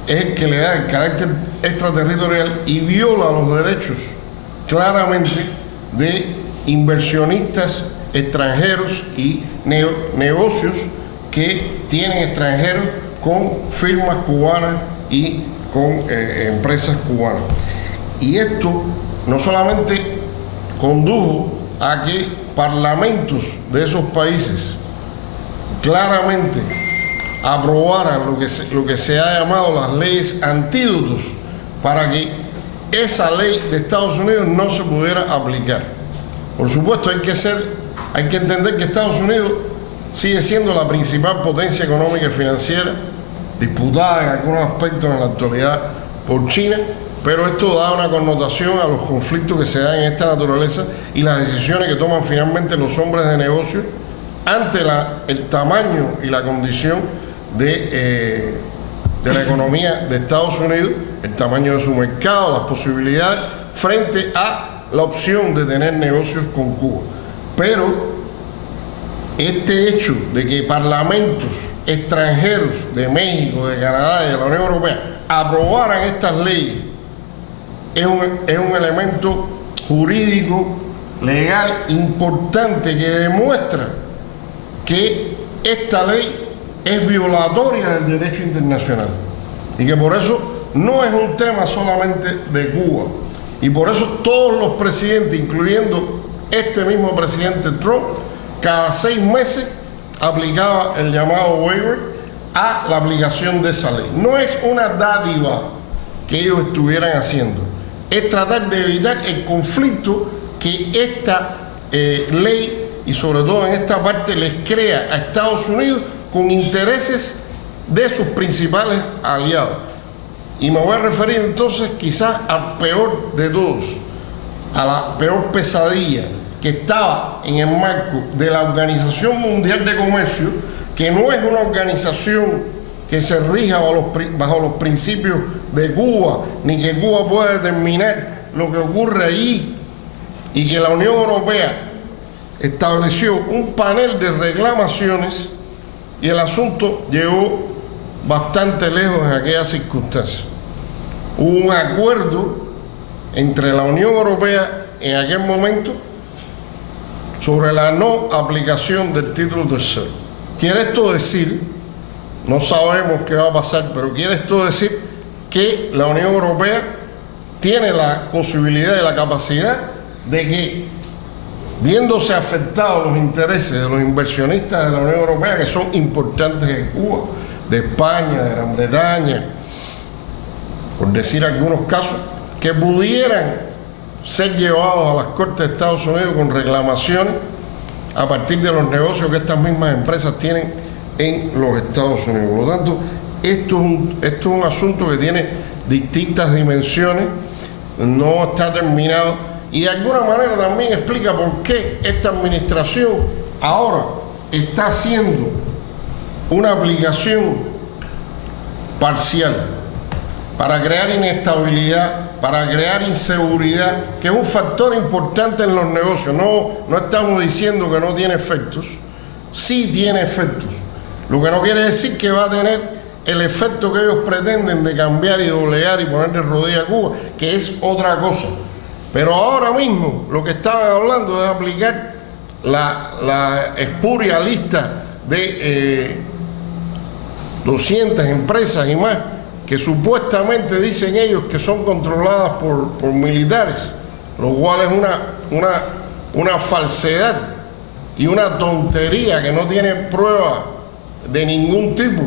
es el que le da el carácter extraterritorial y viola los derechos claramente de inversionistas extranjeros y negocios que tienen extranjeros con firmas cubanas y con empresas cubanas. Y esto no solamente condujo a que parlamentos de esos países claramente aprobaran lo que se ha llamado las leyes antídotos para que esa ley de Estados Unidos no se pudiera aplicar. Por supuesto, hay que entender que Estados Unidos sigue siendo la principal potencia económica y financiera, disputada en algunos aspectos en la actualidad por China, pero esto da una connotación a los conflictos que se dan en esta naturaleza y las decisiones que toman finalmente los hombres de negocio ante el tamaño y la condición de la economía de Estados Unidos, el tamaño de su mercado, las posibilidades frente a la opción de tener negocios con Cuba. Pero este hecho de que parlamentos extranjeros de México, de Canadá y de la Unión Europea aprobaran estas leyes es un elemento jurídico, legal, importante que demuestra que esta ley es violatoria del derecho internacional y que por eso no es un tema solamente de Cuba. Y por eso todos los presidentes, incluyendo este mismo presidente Trump, cada 6 meses aplicaba el llamado waiver a la aplicación de esa ley. No es una dádiva que ellos estuvieran haciendo, es tratar de evitar el conflicto que esta ley, y sobre todo en esta parte, les crea a Estados Unidos con intereses de sus principales aliados. Y me voy a referir entonces quizás al peor de todos, a la peor pesadilla que estaba en el marco de la Organización Mundial de Comercio, que no es una organización que se rija bajo los principios de Cuba, ni que Cuba pueda determinar lo que ocurre allí, y que la Unión Europea estableció un panel de reclamaciones y el asunto llegó bastante lejos en aquellas circunstancias. Hubo un acuerdo entre la Unión Europea en aquel momento sobre la no aplicación del título tercero. Quiere esto decir, no sabemos qué va a pasar, pero quiere esto decir que la Unión Europea tiene la posibilidad y la capacidad de que, viéndose afectados los intereses de los inversionistas de la Unión Europea, que son importantes en Cuba, de España, de Gran Bretaña, por decir algunos casos, que pudieran ser llevados a las Cortes de Estados Unidos con reclamaciones a partir de los negocios que estas mismas empresas tienen en los Estados Unidos. Por lo tanto, esto es un asunto que tiene distintas dimensiones, no está terminado, y de alguna manera también explica por qué esta administración ahora está haciendo una aplicación parcial para crear inestabilidad, para crear inseguridad, que es un factor importante en los negocios. No estamos diciendo que no tiene efectos, sí tiene efectos. Lo que no quiere decir que va a tener el efecto que ellos pretenden de cambiar y doblegar y poner de rodilla a Cuba, que es otra cosa. Pero ahora mismo lo que estaban hablando es aplicar la espuria lista de 200 empresas y más que supuestamente dicen ellos que son controladas por militares, lo cual es una falsedad y una tontería que no tiene prueba de ningún tipo.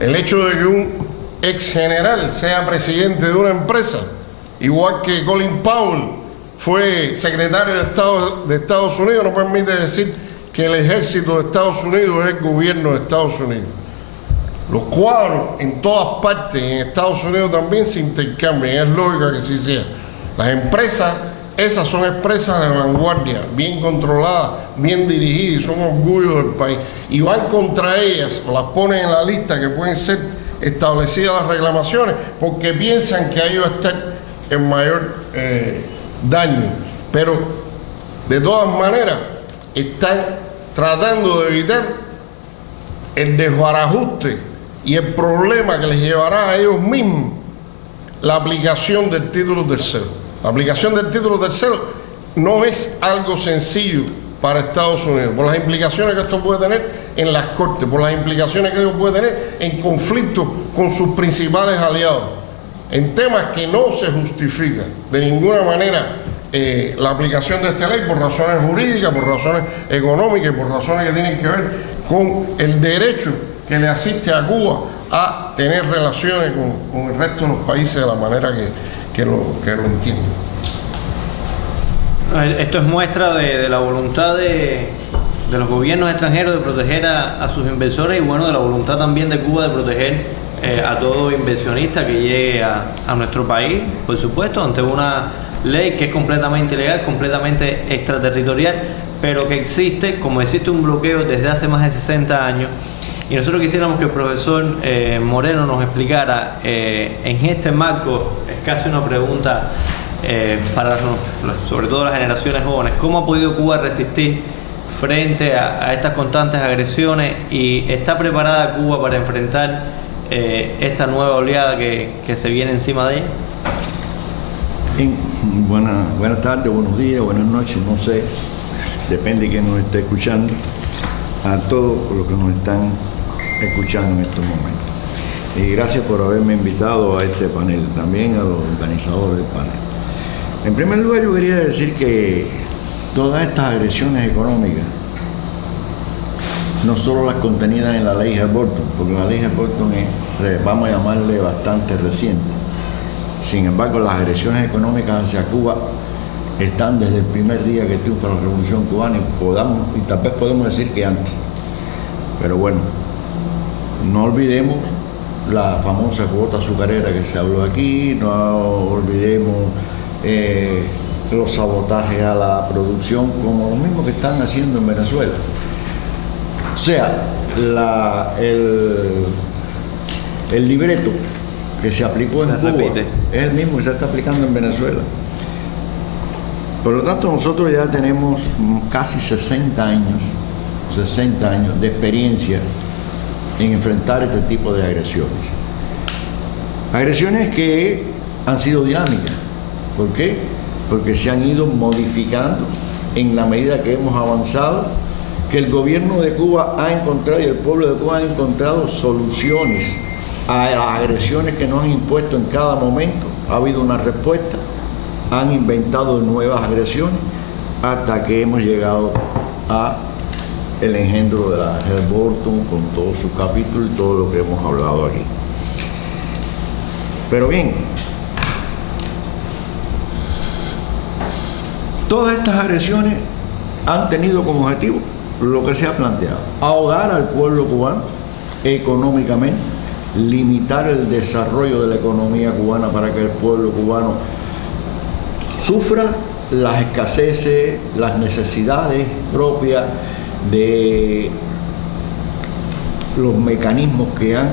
El hecho de que un ex general sea presidente de una empresa, igual que Colin Powell fue secretario de Estado de Estados Unidos, no permite decir que el ejército de Estados Unidos es el gobierno de Estados Unidos. Los cuadros en todas partes, en Estados Unidos también se intercambian, es lógica que sí sea. Las empresas esas son empresas de vanguardia, bien controladas, bien dirigidas y son orgullo del país. Y van contra ellas, o las ponen en la lista que pueden ser establecidas las reclamaciones, porque piensan que ahí va a estar el mayor daño. Pero de todas maneras están tratando de evitar el desbarajuste y el problema que les llevará a ellos mismos la aplicación del título tercero. La aplicación del título tercero no es algo sencillo para Estados Unidos, por las implicaciones que esto puede tener en las cortes, por las implicaciones que ellos pueden tener en conflictos con sus principales aliados, en temas que no se justifica de ninguna manera la aplicación de esta ley por razones jurídicas, por razones económicas y por razones que tienen que ver con el derecho que le asiste a Cuba a tener relaciones con el resto de los países de la manera que lo entienden. Esto es muestra de la voluntad de los gobiernos extranjeros de proteger a sus inversores y bueno, de la voluntad también de Cuba de proteger a todo inversionista que llegue a nuestro país, por supuesto, ante una ley que es completamente ilegal, completamente extraterritorial, pero que existe, como existe un bloqueo desde hace más de 60 años. Y nosotros quisiéramos que el profesor Moreno nos explicara en este marco, es casi una pregunta para sobre todo las generaciones jóvenes, ¿cómo ha podido Cuba resistir frente a estas constantes agresiones y está preparada Cuba para enfrentar esta nueva oleada que se viene encima de ella? Buenas tardes, buenos días, buenas noches, no sé, depende de quién nos esté escuchando, a todos los que nos están escuchando en estos momentos. Y gracias por haberme invitado a este panel, también a los organizadores del panel. En primer lugar, yo quería decir que todas estas agresiones económicas, no solo las contenidas en la ley Helms-Burton, porque la ley Helms-Burton es, vamos a llamarle, bastante reciente. Sin embargo, las agresiones económicas hacia Cuba están desde el primer día que triunfa la Revolución Cubana y tal vez podemos decir que antes. Pero bueno, no olvidemos la famosa cuota azucarera que se habló aquí, no olvidemos los sabotajes a la producción como los mismos que están haciendo en Venezuela. O sea, el libreto que se aplicó en Cuba es el mismo que se está aplicando en Venezuela. Por lo tanto, nosotros ya tenemos casi 60 años de experiencia en enfrentar este tipo de agresiones. Agresiones que han sido dinámicas. ¿Por qué? Porque se han ido modificando en la medida que hemos avanzado, que el gobierno de Cuba ha encontrado y el pueblo de Cuba ha encontrado soluciones a las agresiones que nos han impuesto en cada momento. Ha habido una respuesta, han inventado nuevas agresiones hasta que hemos llegado a el engendro de la Helms-Burton con todos sus capítulos y todo lo que hemos hablado aquí. Pero bien, todas estas agresiones han tenido como objetivo lo que se ha planteado: ahogar al pueblo cubano económicamente, limitar el desarrollo de la economía cubana para que el pueblo cubano sufra las escaseces, las necesidades propias de los mecanismos que han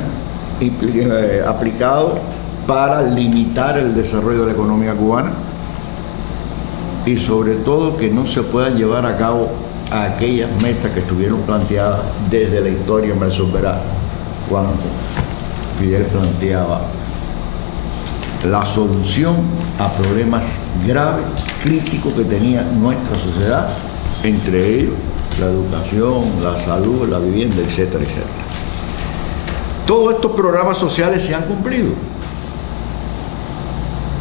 aplicado para limitar el desarrollo de la economía cubana y sobre todo que no se puedan llevar a cabo aquellas metas que estuvieron planteadas desde la historia en Versos Verá, cuando Fidel planteaba la solución a problemas graves, críticos que tenía nuestra sociedad, entre ellos la educación, la salud, la vivienda, etcétera, etcétera. Todos estos programas sociales se han cumplido,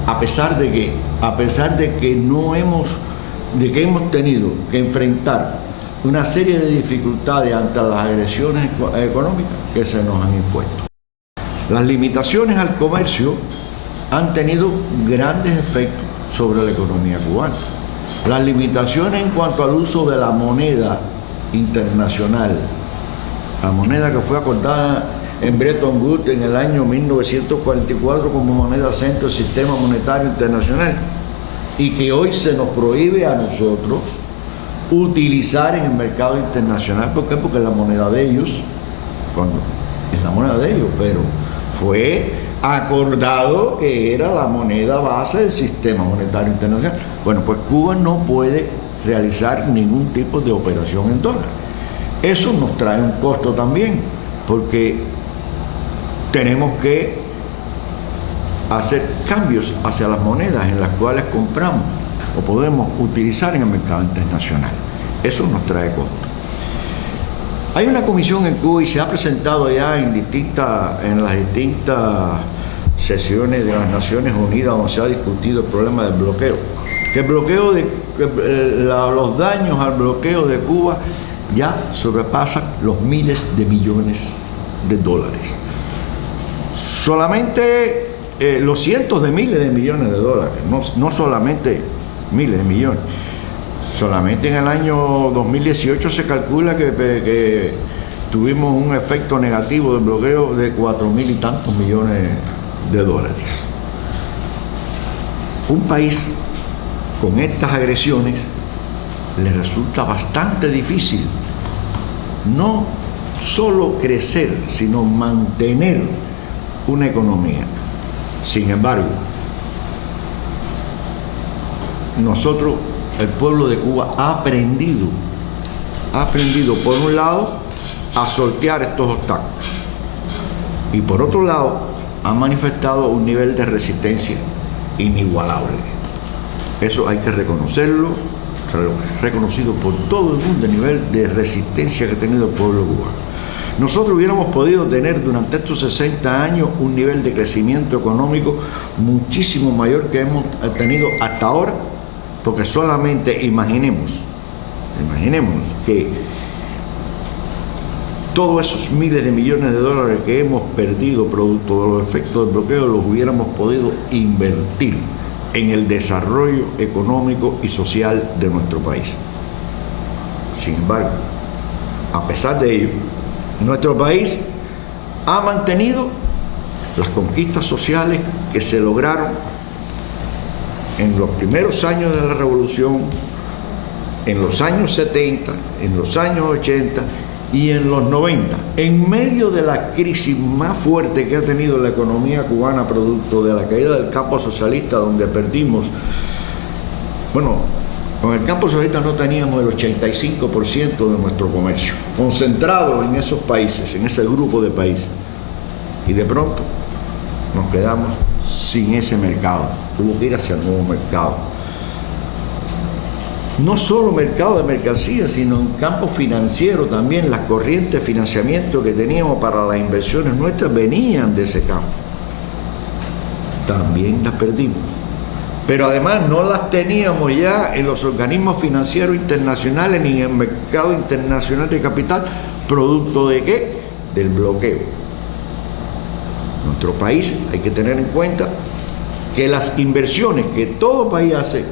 a pesar de que hemos tenido que enfrentar una serie de dificultades ante las agresiones económicas que se nos han impuesto. Las limitaciones al comercio han tenido grandes efectos sobre la economía cubana. Las limitaciones en cuanto al uso de la moneda internacional, la moneda que fue acordada en Bretton Woods en el año 1944 como moneda centro del sistema monetario internacional, y que hoy se nos prohíbe a nosotros utilizar en el mercado internacional. ¿Por qué? Porque la moneda de ellos, es la moneda de ellos, pero fue acordado que era la moneda base del sistema monetario internacional. Bueno, pues Cuba no puede realizar ningún tipo de operación en dólares. Eso nos trae un costo también, porque tenemos que hacer cambios hacia las monedas en las cuales compramos o podemos utilizar en el mercado internacional. Eso nos trae costo. Hay una comisión en Cuba y se ha presentado ya en las distintas sesiones de las Naciones Unidas donde se ha discutido el problema del bloqueo. Que el bloqueo los daños al bloqueo de Cuba ya sobrepasan los miles de millones de dólares. Solamente los cientos de miles de millones de dólares, no solamente miles de millones. Solamente en el año 2018 se calcula que tuvimos un efecto negativo del bloqueo de 4.000 y tantos millones de dólares. Un país con estas agresiones le resulta bastante difícil no solo crecer, sino mantener una economía. Sin embargo, nosotros, el pueblo de Cuba, ha aprendido por un lado a sortear estos obstáculos y por otro lado ha manifestado un nivel de resistencia inigualable. Eso hay que reconocerlo, reconocido por todo el mundo, el nivel de resistencia que ha tenido el pueblo cubano. Nosotros hubiéramos podido tener durante estos 60 años un nivel de crecimiento económico muchísimo mayor que hemos tenido hasta ahora, porque solamente imaginémonos que todos esos miles de millones de dólares que hemos perdido producto de los efectos del bloqueo los hubiéramos podido invertir en el desarrollo económico y social de nuestro país. Sin embargo, a pesar de ello, nuestro país ha mantenido las conquistas sociales que se lograron en los primeros años de la revolución, en los años 70, en los años 80 y en los 90, en medio de la crisis más fuerte que ha tenido la economía cubana producto de la caída del campo socialista, donde perdimos, con el campo socialista no teníamos el 85% de nuestro comercio, concentrado en esos países, en ese grupo de países. Y de pronto nos quedamos sin ese mercado. Tuvo que ir hacia el nuevo mercado. No solo mercado de mercancías, sino en campo financiero también. Las corrientes de financiamiento que teníamos para las inversiones nuestras venían de ese campo. También las perdimos. Pero además no las teníamos ya en los organismos financieros internacionales ni en el mercado internacional de capital, producto de ¿qué? Del bloqueo. Nuestro país, hay que tener en cuenta que las inversiones que todo país hace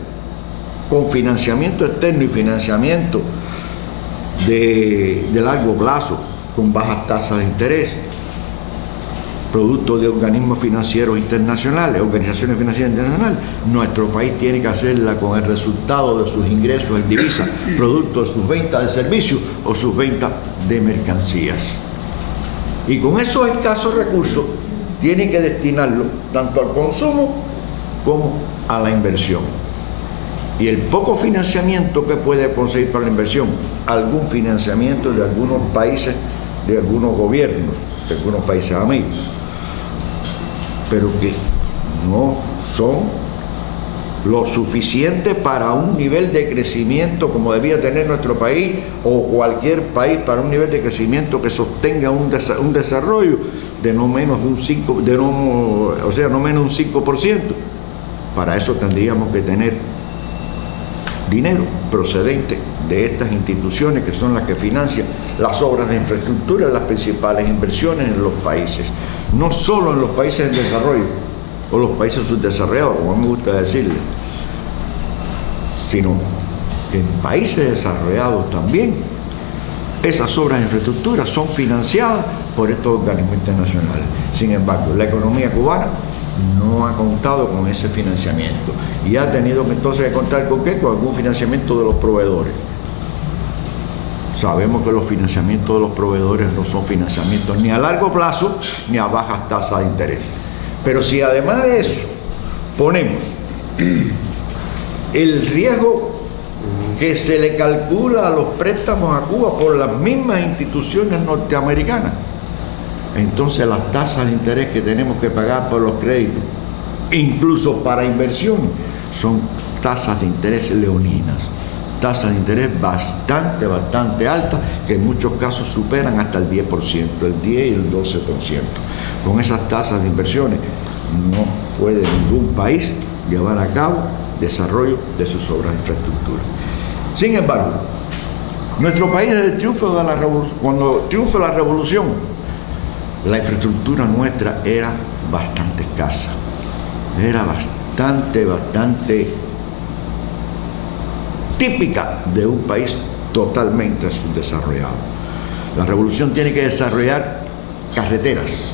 con financiamiento externo y financiamiento de largo plazo, con bajas tasas de interés, producto de organismos financieros internacionales, organizaciones financieras internacionales, nuestro país tiene que hacerla con el resultado de sus ingresos en divisas, producto de sus ventas de servicios o sus ventas de mercancías. Y con esos escasos recursos tiene que destinarlo tanto al consumo como a la inversión. Y el poco financiamiento que puede conseguir para la inversión, algún financiamiento de algunos países, de algunos gobiernos, de algunos países amigos, pero que no son lo suficiente para un nivel de crecimiento como debía tener nuestro país o cualquier país, para un nivel de crecimiento que sostenga un desarrollo de no menos de un 5%. Para eso tendríamos que tener dinero procedente de estas instituciones que son las que financian las obras de infraestructura, las principales inversiones en los países, no solo en los países en desarrollo o los países subdesarrollados, como a mí me gusta decirle, sino que en países desarrollados también esas obras de infraestructura son financiadas por estos organismos internacionales. Sin embargo, la economía cubana no ha contado con ese financiamiento y ha tenido entonces que contar con ¿qué? Con algún financiamiento de los proveedores. Sabemos que los financiamientos de los proveedores no son financiamientos ni a largo plazo ni a bajas tasas de interés. Pero si además de eso ponemos el riesgo que se le calcula a los préstamos a Cuba por las mismas instituciones norteamericanas, entonces las tasas de interés que tenemos que pagar por los créditos, incluso para inversiones, son tasas de interés leoninas, tasas de interés bastante altas, que en muchos casos superan hasta el 10%, el 10 y el 12%. Con esas tasas de inversiones no puede ningún país llevar a cabo desarrollo de sus obras de infraestructura. Sin embargo, nuestro país desde el triunfo de la revolución, cuando triunfó la revolución, la infraestructura nuestra era bastante escasa, era bastante típica de un país totalmente subdesarrollado. La revolución tiene que desarrollar carreteras,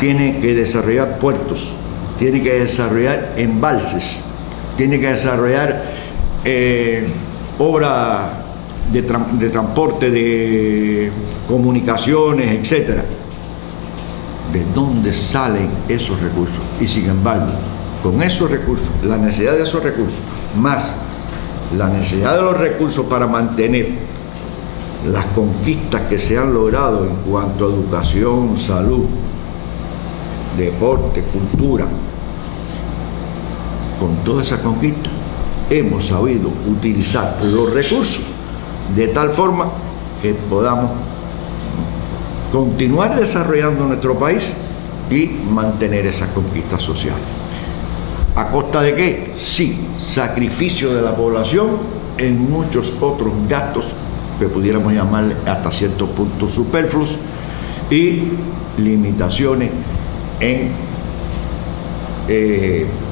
tiene que desarrollar puertos, tiene que desarrollar embalses, tiene que desarrollar obras de transporte, de comunicaciones, etc. ¿De dónde salen esos recursos? Y sin embargo, con esos recursos, la necesidad de esos recursos, más la necesidad de los recursos para mantener las conquistas que se han logrado en cuanto a educación, salud, deporte, cultura, con todas esas conquistas, hemos sabido utilizar los recursos de tal forma que podamos continuar desarrollando nuestro país y mantener esas conquistas sociales. ¿A costa de qué? Sí, sacrificio de la población en muchos otros gastos que pudiéramos llamarle hasta cierto punto superfluos y limitaciones en,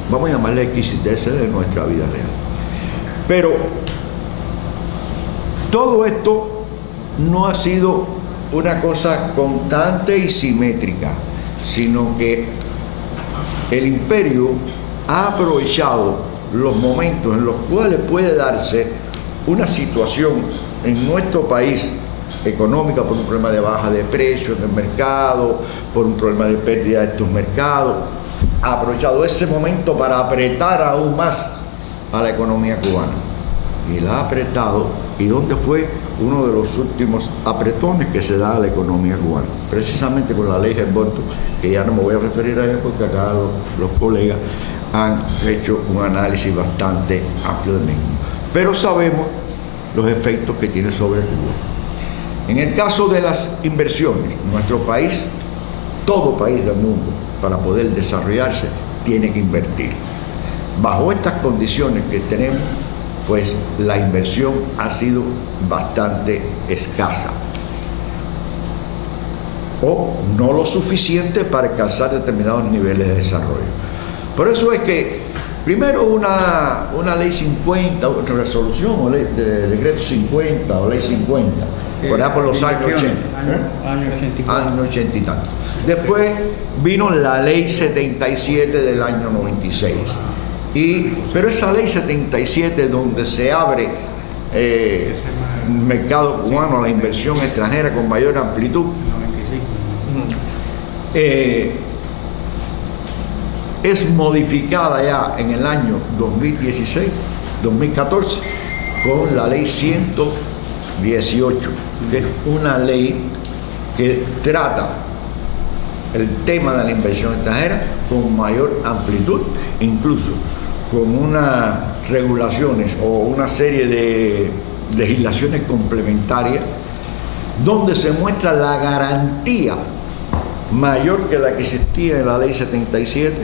vamos a llamarle exquisiteces de nuestra vida real. Pero todo esto no ha sido una cosa constante y simétrica, sino que el imperio ha aprovechado los momentos en los cuales puede darse una situación en nuestro país económica por un problema de baja de precios en el mercado, por un problema de pérdida de estos mercados. Ha aprovechado ese momento para apretar aún más a la economía cubana. Y la ha apretado. ¿Y dónde fue uno de los últimos apretones que se da a la economía cubana? Precisamente con la ley Helmholtz, que ya no me voy a referir a ella porque acá los colegas han hecho un análisis bastante amplio del mismo. Pero sabemos los efectos que tiene sobre Cuba. En el caso de las inversiones, nuestro país, todo país del mundo, para poder desarrollarse, tiene que invertir. Bajo estas condiciones que tenemos, pues la inversión ha sido bastante escasa o no lo suficiente para alcanzar determinados niveles de desarrollo. Por eso es que primero una ley 50, otra resolución o ley de decreto 50 o ley 50, por allá por los años 80, año 80 y tanto. Después vino la ley 77 del año 96. Pero esa ley 77, donde se abre el mercado cubano a la inversión extranjera con mayor amplitud, es modificada ya en el año 2016, 2014, con la ley 118, que es una ley que trata el tema de la inversión extranjera con mayor amplitud, incluso con unas regulaciones o una serie de legislaciones complementarias donde se muestra la garantía mayor que la que existía en la ley 77,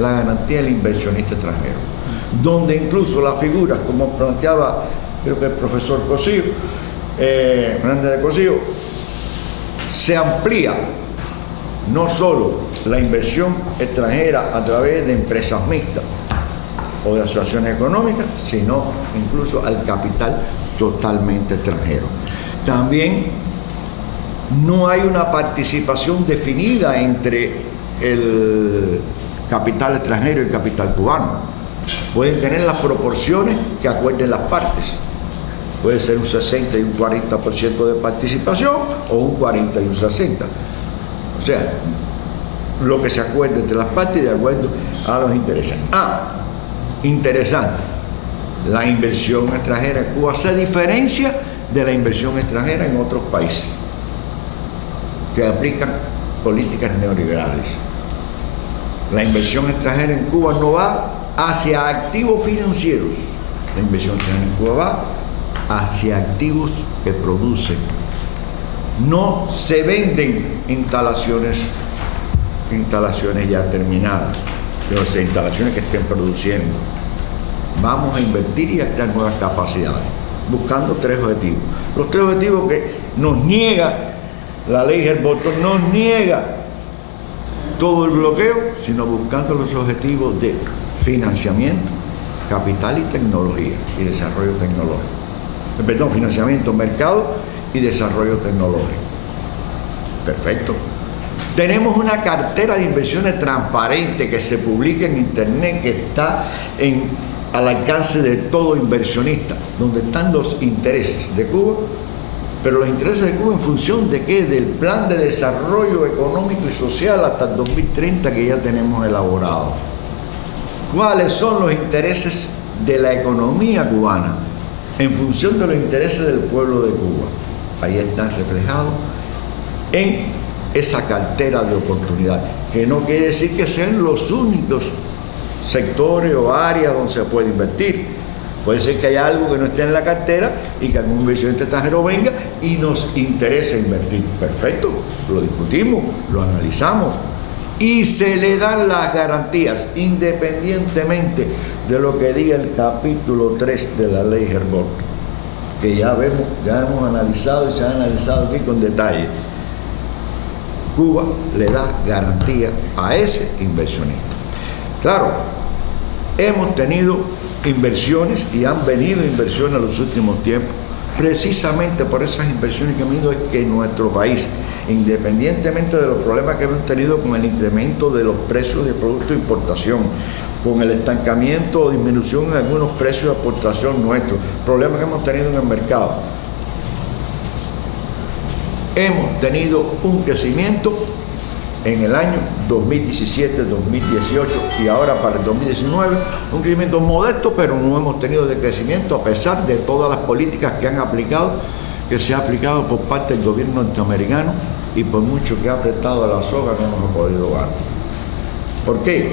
la garantía del inversionista extranjero, donde incluso las figuras, como planteaba creo que el profesor Cosío, Fernández de Cosío, se amplía no solo la inversión extranjera a través de empresas mixtas o de asociaciones económicas, sino incluso al capital totalmente extranjero. También no hay una participación definida entre el capital extranjero y el capital cubano. Pueden tener las proporciones que acuerden las partes. Puede ser un 60 y un 40% de participación o un 40 y un 60. O sea, lo que se acuerde entre las partes de acuerdo a los intereses. Interesante. La inversión extranjera en Cuba se diferencia de la inversión extranjera en otros países que aplican políticas neoliberales. La inversión extranjera en Cuba no va hacia activos financieros. La inversión extranjera en Cuba va hacia activos que producen. No se venden instalaciones ya terminadas, o sea, instalaciones que estén produciendo. Vamos a invertir y a crear nuevas capacidades, buscando 3 objetivos. Los 3 objetivos que nos niega la ley Helms-Burton, nos niega todo el bloqueo, sino buscando los objetivos de financiamiento, capital y tecnología y desarrollo tecnológico. Perdón, financiamiento, mercado y desarrollo tecnológico. Perfecto. Tenemos una cartera de inversiones transparente que se publica en internet, que está al alcance de todo inversionista, donde están los intereses de Cuba, pero los intereses de Cuba en función de qué, del plan de desarrollo económico y social hasta el 2030 que ya tenemos elaborado. ¿Cuáles son los intereses de la economía cubana en función de los intereses del pueblo de Cuba? Ahí están reflejados en esa cartera de oportunidades, que no quiere decir que sean los únicos sectores o áreas donde se puede invertir. Puede ser que haya algo que no esté en la cartera y que algún inversionista extranjero venga y nos interese invertir. Perfecto, lo discutimos, lo analizamos y se le dan las garantías independientemente de lo que diga el capítulo 3 de la ley Helms-Burton, que ya hemos analizado y se ha analizado aquí con detalle. Cuba le da garantía a ese inversionista. Claro, hemos tenido inversiones y han venido inversiones en los últimos tiempos. Precisamente por esas inversiones que han venido es que nuestro país, independientemente de los problemas que hemos tenido con el incremento de los precios de productos de importación, con el estancamiento o disminución en algunos precios de exportación nuestros, problemas que hemos tenido en el mercado, hemos tenido un crecimiento en el año 2017, 2018 y ahora para el 2019, un crecimiento modesto, pero no hemos tenido de crecimiento a pesar de todas las políticas que se ha aplicado por parte del gobierno norteamericano, y por mucho que ha apretado la soga no nos ha podido dar. ¿Por qué?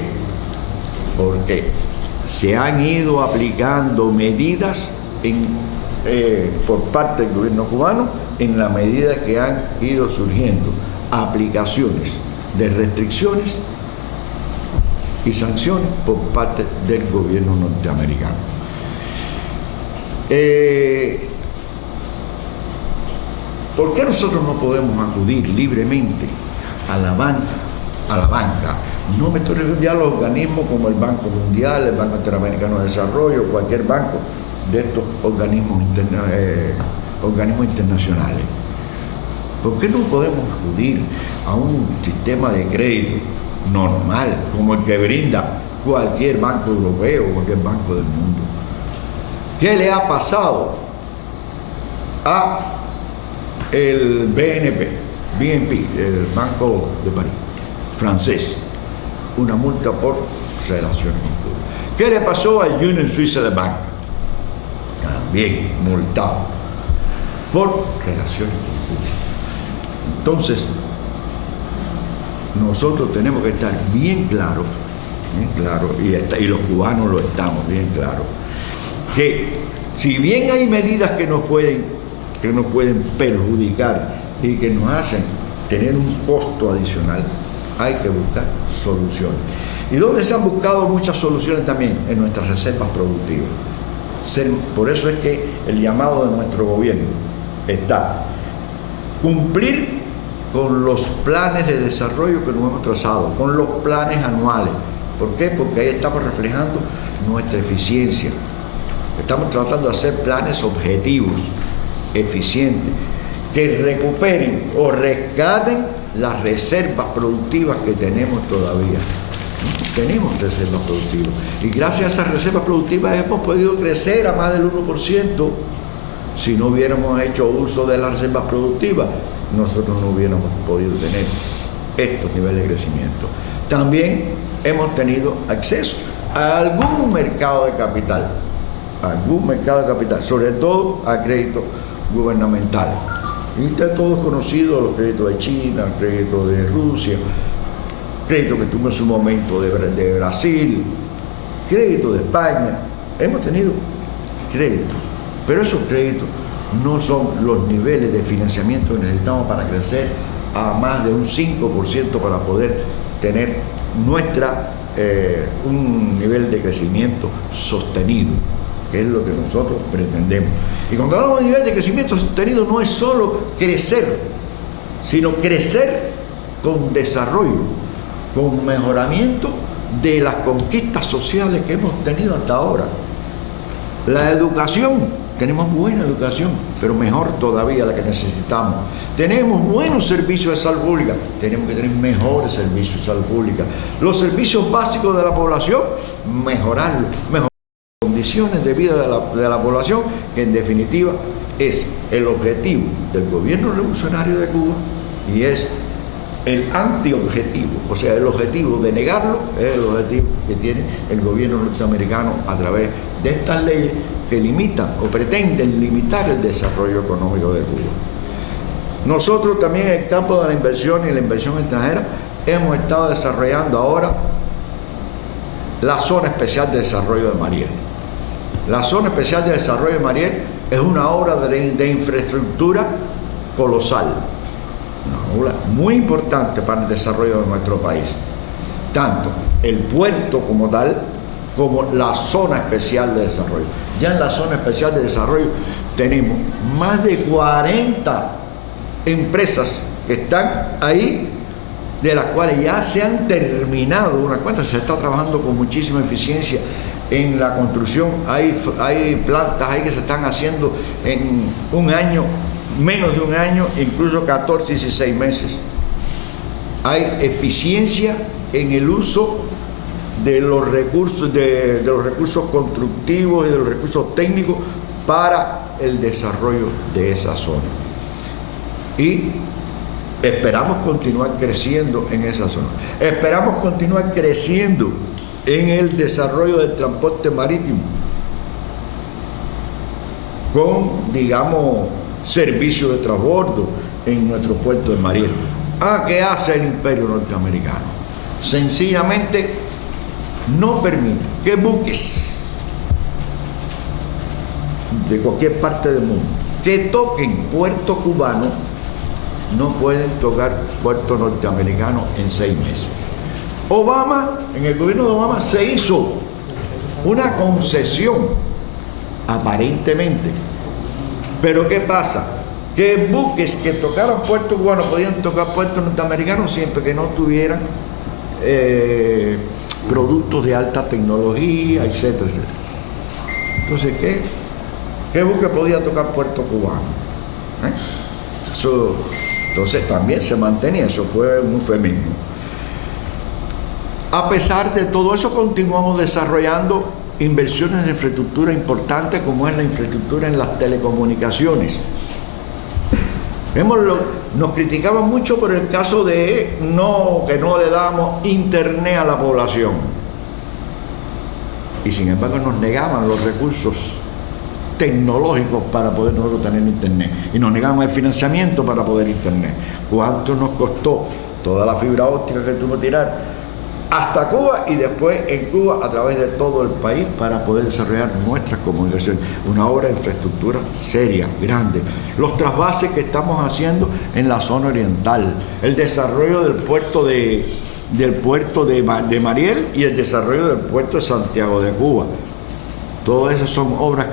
Porque se han ido aplicando medidas por parte del gobierno cubano en la medida que han ido surgiendo aplicaciones de restricciones y sanciones por parte del gobierno norteamericano. ¿Por qué nosotros no podemos acudir libremente a la banca? No me estoy refiriendo a los organismos como el Banco Mundial, el Banco Interamericano de Desarrollo, cualquier banco de estos organismos internacionales. ¿Por qué no podemos acudir a un sistema de crédito normal, como el que brinda cualquier banco europeo o cualquier banco del mundo? ¿Qué le ha pasado a el BNP, el Banco de París, francés? Una multa por relaciones con Cuba. ¿Qué le pasó al Union Suisse de Bank? También multado por relaciones con Cuba. Entonces, nosotros tenemos que estar bien claros, y los cubanos lo estamos bien claros, que si bien hay medidas que nos pueden perjudicar y que nos hacen tener un costo adicional, hay que buscar soluciones. ¿Y dónde se han buscado muchas soluciones también? En nuestras reservas productivas. Por eso es que el llamado de nuestro gobierno está cumplir con los planes de desarrollo que nos hemos trazado, con los planes anuales. ¿Por qué? Porque ahí estamos reflejando nuestra eficiencia. Estamos tratando de hacer planes objetivos, eficientes, que recuperen o rescaten las reservas productivas que tenemos todavía. Tenemos reservas productivas. Y gracias a esas reservas productivas hemos podido crecer a más del 1%. Si no hubiéramos hecho uso de las reservas productivas, nosotros no hubiéramos podido tener estos niveles de crecimiento. También hemos tenido acceso a algún mercado de capital, sobre todo a crédito gubernamental. Y está todo conocido, los créditos de China, créditos de Rusia, créditos que tuvimos en su momento de Brasil, créditos de España. Hemos tenido créditos, pero esos créditos no son los niveles de financiamiento que necesitamos para crecer a más de un 5% para poder tener un nivel de crecimiento sostenido, que es lo que nosotros pretendemos. Y cuando hablamos de nivel de crecimiento sostenido no es solo crecer, sino crecer con desarrollo, con mejoramiento de las conquistas sociales que hemos tenido hasta ahora. La educación, tenemos buena educación, pero mejor todavía la que necesitamos. Tenemos buenos servicios de salud pública, tenemos que tener mejores servicios de salud pública. Los servicios básicos de la población, mejorarlos, mejorar las condiciones de vida de la población, que en definitiva es el objetivo del gobierno revolucionario de Cuba y es el antiobjetivo, o sea, el objetivo de negarlo es el objetivo que tiene el gobierno norteamericano a través de estas leyes que limitan o pretenden limitar el desarrollo económico de Cuba. Nosotros también en el campo de la inversión y la inversión extranjera hemos estado desarrollando ahora la Zona Especial de Desarrollo de Mariel. La Zona Especial de Desarrollo de Mariel es una obra de infraestructura colosal, una obra muy importante para el desarrollo de nuestro país. Tanto el puerto como tal, como la Zona Especial de Desarrollo. Ya en la Zona Especial de Desarrollo tenemos más de 40 empresas que están ahí, de las cuales ya se han terminado unas cuantas, se está trabajando con muchísima eficiencia en la construcción. Hay plantas ahí que se están haciendo en un año, menos de un año, incluso 14 y 16 meses. Hay eficiencia en el uso de los recursos constructivos y de los recursos técnicos para el desarrollo de esa zona. Y esperamos continuar creciendo en esa zona. Esperamos continuar creciendo en el desarrollo del transporte marítimo con, digamos, servicio de transbordo en nuestro puerto de Mariel. ¿Qué hace el imperio norteamericano? Sencillamente no permite que buques de cualquier parte del mundo que toquen puerto cubano no pueden tocar puerto norteamericano en 6 meses. En el gobierno de Obama se hizo una concesión, aparentemente. Pero ¿qué pasa? Que buques que tocaran puerto cubano podían tocar puerto norteamericano siempre que no tuvieran productos de alta tecnología, etcétera, etcétera. Entonces, ¿qué buque podía tocar puerto cubano? Eso, entonces también se mantenía, eso fue un eufemismo. A pesar de todo eso, continuamos desarrollando inversiones de infraestructura importantes, como es la infraestructura en las telecomunicaciones. Nos criticaban mucho por el caso de que no le damos internet a la población. Y sin embargo nos negaban los recursos tecnológicos para poder nosotros tener internet. Y nos negaban el financiamiento para poder internet. ¿Cuánto nos costó toda la fibra óptica que tuvo que tirar hasta Cuba y después en Cuba a través de todo el país para poder desarrollar nuestras comunicaciones? Una obra de infraestructura seria, grande. Los trasvases que estamos haciendo en la zona oriental, el desarrollo del puerto de Mariel y el desarrollo del puerto de Santiago de Cuba. Todas esas son obras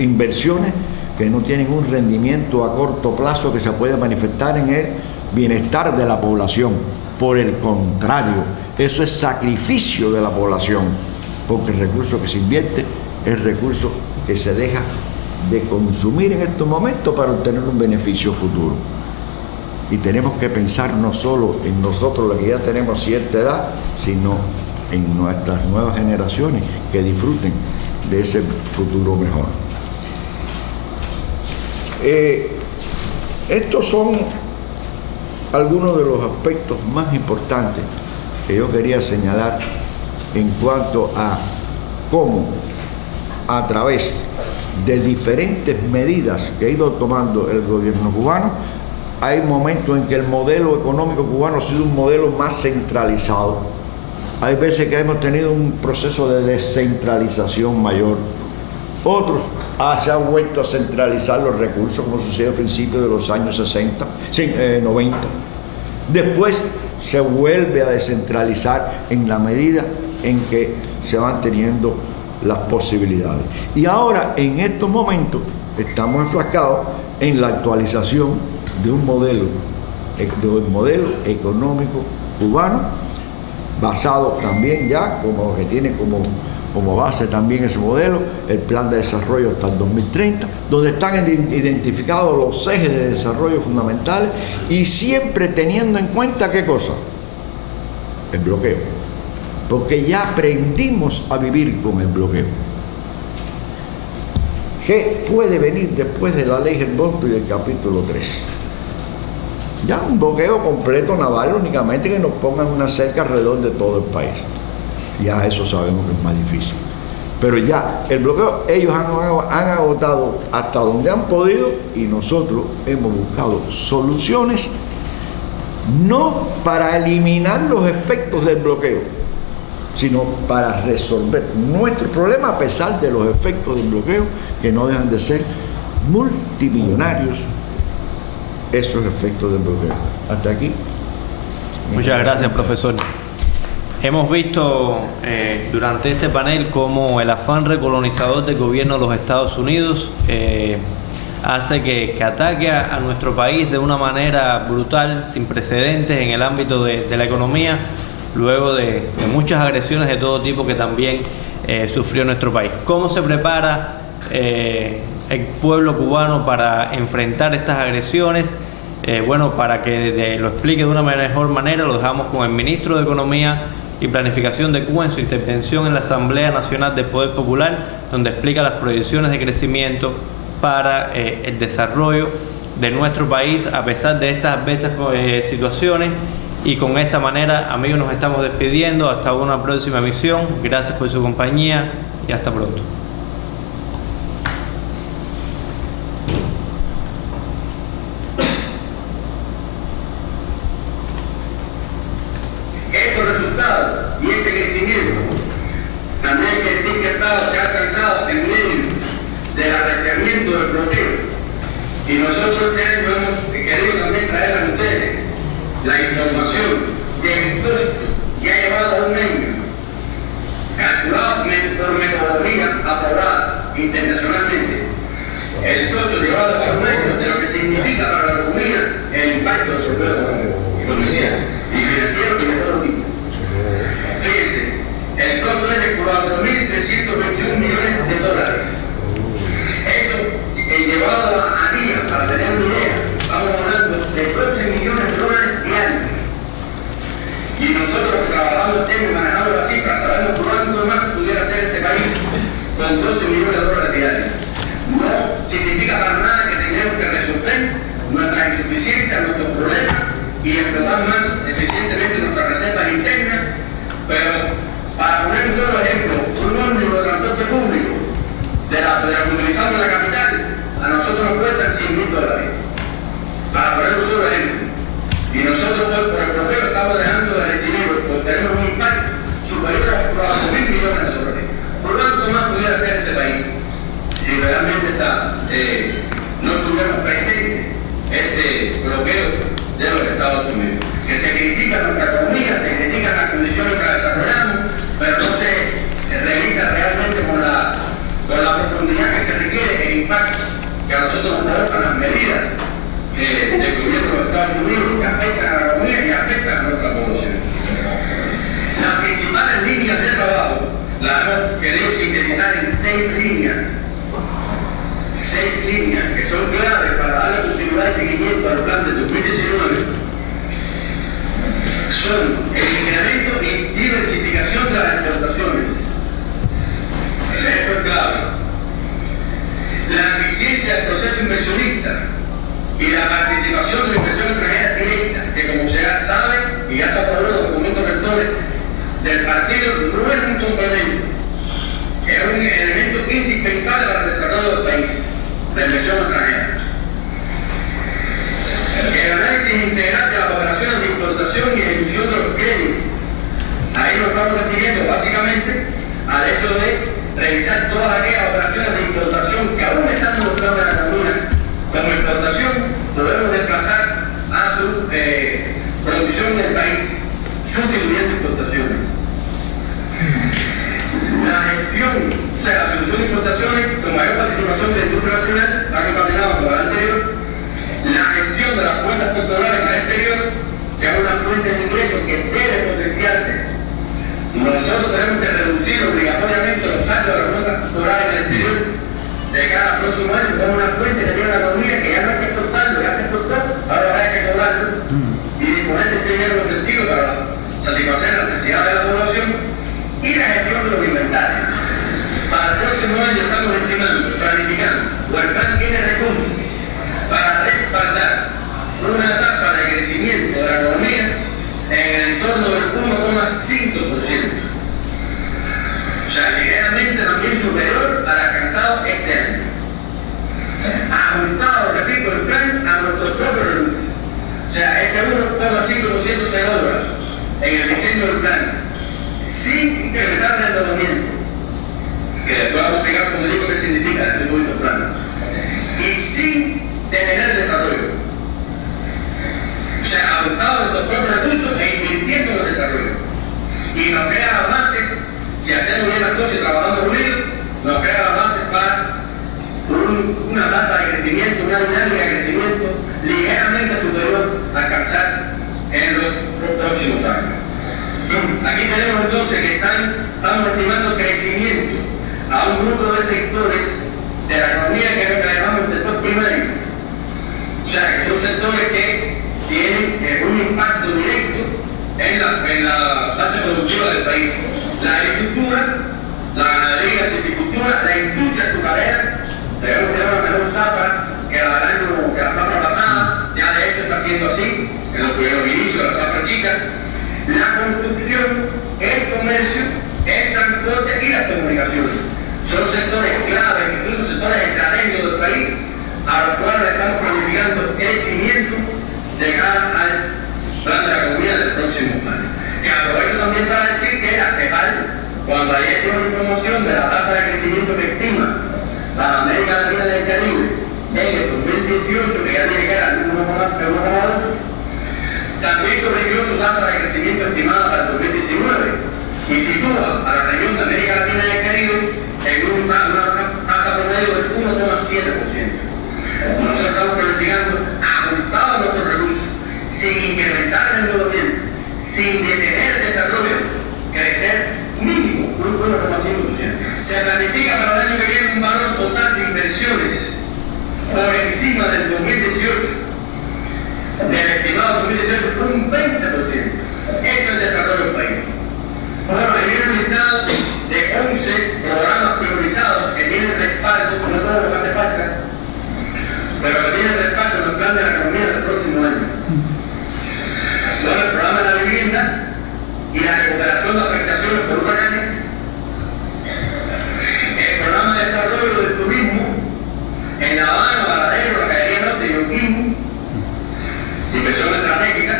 inversiones que no tienen un rendimiento a corto plazo que se pueda manifestar en el bienestar de la población. Por el contrario, eso es sacrificio de la población, porque el recurso que se invierte es recurso que se deja de consumir en estos momentos para obtener un beneficio futuro. y tenemos que pensar no solo en nosotros, los que ya tenemos cierta edad, sino en nuestras nuevas generaciones que disfruten de ese futuro mejor. Estos son algunos de los aspectos más importantes que yo quería señalar en cuanto a cómo, a través de diferentes medidas que ha ido tomando el gobierno cubano, hay momentos en que el modelo económico cubano ha sido un modelo más centralizado. Hay veces que hemos tenido un proceso de descentralización mayor. Otros se han vuelto a centralizar los recursos, como sucedió a principios de los años 90. Después se vuelve a descentralizar en la medida en que se van teniendo las posibilidades. Y ahora, en estos momentos, estamos enfrascados en la actualización de un modelo económico cubano, basado también ya, como que tiene como base también ese modelo, el plan de desarrollo hasta el 2030, donde están identificados los ejes de desarrollo fundamentales y siempre teniendo en cuenta ¿qué cosa? El bloqueo. Porque ya aprendimos a vivir con el bloqueo. ¿Qué puede venir después de la ley Helmholtz y del capítulo 3? Ya un bloqueo completo naval únicamente que nos pongan una cerca alrededor de todo el país. Ya eso sabemos que es más difícil. Pero ya el bloqueo, ellos han agotado hasta donde han podido y nosotros hemos buscado soluciones no para eliminar los efectos del bloqueo, sino para resolver nuestro problema a pesar de los efectos del bloqueo, que no dejan de ser multimillonarios esos efectos del bloqueo. Hasta aquí. Muchas gracias, profesor. Hemos visto durante este panel cómo el afán recolonizador del gobierno de los Estados Unidos hace que ataque a nuestro país de una manera brutal, sin precedentes en el ámbito de la economía, luego de muchas agresiones de todo tipo que también sufrió nuestro país. ¿Cómo se prepara el pueblo cubano para enfrentar estas agresiones? Bueno, para que lo explique de una mejor manera, lo dejamos con el ministro de Economía y Planificación de Cuba en su intervención en la Asamblea Nacional del Poder Popular, donde explica las proyecciones de crecimiento para el desarrollo de nuestro país a pesar de estas adversas situaciones. Y con esta manera, amigos, nos estamos despidiendo. Hasta una próxima emisión. Gracias por su compañía y hasta pronto. Estos resultados y este crecimiento, también hay que decir que el Estado se ha alcanzado en medio del arreciamiento del bloqueo. Y nosotros este año hemos querido también traer a ustedes la información del costo que ha llevado a un año, calculado por metodología aprobada internacionalmente, el costo llevado a un año de lo que significa para la economía el impacto del bloqueo económico y financiero y de todo tipo. Fíjense, el costo es de $4.321 millones. Eso, llevado a día, para tener una idea, estamos hablando de $12 millones diarios. Y nosotros trabajando el tema y manejando las cifras, sabemos cuánto más pudiera hacer este país con $12 millones diarios. No significa para nada que tengamos que resolver nuestras insuficiencias, nuestros problemas y explotar más eficientemente nuestras reservas internas, pero para poner un solo ejemplo, un ómnibus de transporte público de la que utilizamos en la capital, a nosotros nos cuesta $100.000, para poner un solo ejemplo. Y nosotros por el bloqueo estamos dejando de recibir, porque tenemos un impacto superior a los $4.000 millones. ¿Cuánto más pudiera hacer este país si realmente no tuviéramos presente este bloqueo de los Estados Unidos? Que se critica nuestra economía, se critican las condiciones que desarrollamos, pero no se revisa realmente con la profundidad que se requiere el impacto que a nosotros nos provocan las medidas del gobierno de Estados Unidos que afectan a la economía y afectan a nuestra población. Las principales líneas de trabajo las hemos querido sintetizar en 6 líneas. 6 líneas que son claves para darle continuidad y seguimiento al plan de 2019 son el incremento y diversificación de las exportaciones. Eso es clave. La eficiencia del proceso inversionista y la participación de la inversión extranjera directa, que como se sabe y ya se aprobó en los documentos rectores del partido, no es un complemento, es un elemento indispensable para el desarrollo del país, la inversión extranjera. El análisis integral de las operaciones de importación y ejecución de los créditos. Ahí nos estamos refiriendo básicamente al hecho de revisar todas aquellas operaciones de importación que aún están en los planes de la economía como importación, podemos desplazar a su producción en el país, sustituyendo importaciones. La gestión, o sea, la solución de importaciones con mayor participación de la industria nacional, está contaminada con la anterior. La gestión de las cuentas culturales en el exterior, que es una fuente de ingresos que debe potenciarse. Nosotros tenemos que reducir obligatoriamente los saldos de las cuentas culturales en el exterior de cara al próximo año, como una fuente que tiene la economía que ya no hay que exportarlo, ya se exportó, ahora hay que cobrarlo y disponer de ese dinero en los sentidos para satisfacer las necesidades de la población y la gestión de los inventarios. Para el próximo año estamos estimando, planificando, o el plan tiene recursos para respaldar una tasa de crecimiento de la economía en el entorno del 1,5%. O sea, ligeramente también superior al alcanzado este año. Ajustado, repito, el plan a nuestros propios recursos. O sea, ese 1,5% se logra en el diseño del plan, sin incrementar el endeudamiento, que después vamos a explicar como digo qué significa este punto del plan, y sin detener el desarrollo. O sea, ajustado a nuestros propios recursos e invirtiendo en el desarrollo. Y nos crea las bases, si hacemos bien las cosas y trabajamos unidos, nos crea las bases para una tasa de crecimiento, una dinámica de crecimiento ligeramente superior a alcanzar en los próximos años. Aquí tenemos entonces que estamos estimando crecimiento a un grupo de sectores de la economía que es lo que llamamos el sector primario. O sea, que son sectores que tienen un impacto directo en la parte productiva del país. La agricultura, la ganadería, la silvicultura, la industria azucarera, debemos tener una menor zafra que la zafra pasada, ya de hecho está siendo así, en los inicios de la zafra chica. La construcción, el comercio, el transporte y las comunicaciones. Son sectores claves, incluso sectores estratégicos del país, a los cuales estamos planificando crecimiento de cara al plan de la economía del próximo año. Que aprovecho también para decir que la CEPAL, cuando ayer dio información de la tasa de crecimiento que estima para América Latina y el Caribe en el 2018, que ya tiene que dar 1,2, también corrigió su tasa de crecimiento estimada para el 2019 y sitúa a la región de América Latina y el Caribe en una tasa promedio del 1,7%. Nosotros estamos planificando ajustado a nuestros recursos, sin incrementar el endeudamiento, sin detener el desarrollo, crecer mínimo un 1,5%. Se planifica para el año que viene un valor total de inversiones por encima del 2018. Del estimado 2018, un 20%. Este es el desarrollo del país. Bueno, ahí viene un listado de 11 programas priorizados que tienen respaldo, no todo lo que hace falta, pero que tienen respaldo en el plan de la economía del próximo año. Son el programa de la vivienda y la recuperación de afectaciones por huracanes, el programa de desarrollo del turismo en La Habana, Varadero, la Cadería Norte y Oquimbo, inversión estratégica,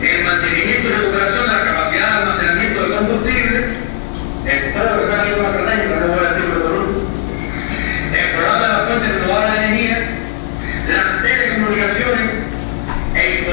el mantenimiento y recuperación de la capacidad de almacenamiento de combustible, todo lo que está aquí son estratégico, no voy a decirlo por uno, el programa de las fuentes renovables de energía, las telecomunicaciones, el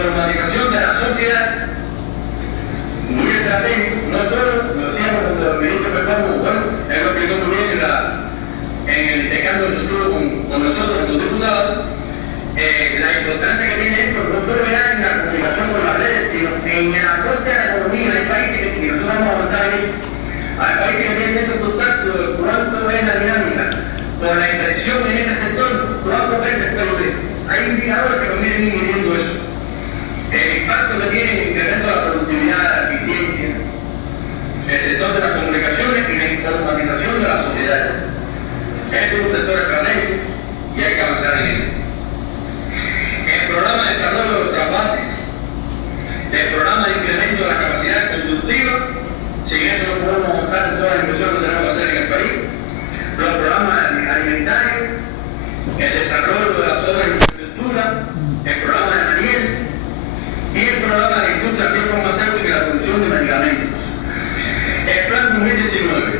el desarrollo de las obras de infraestructura, el programa de Daniel y el programa de industria biofarmacéutica y la producción de medicamentos. El plan 2019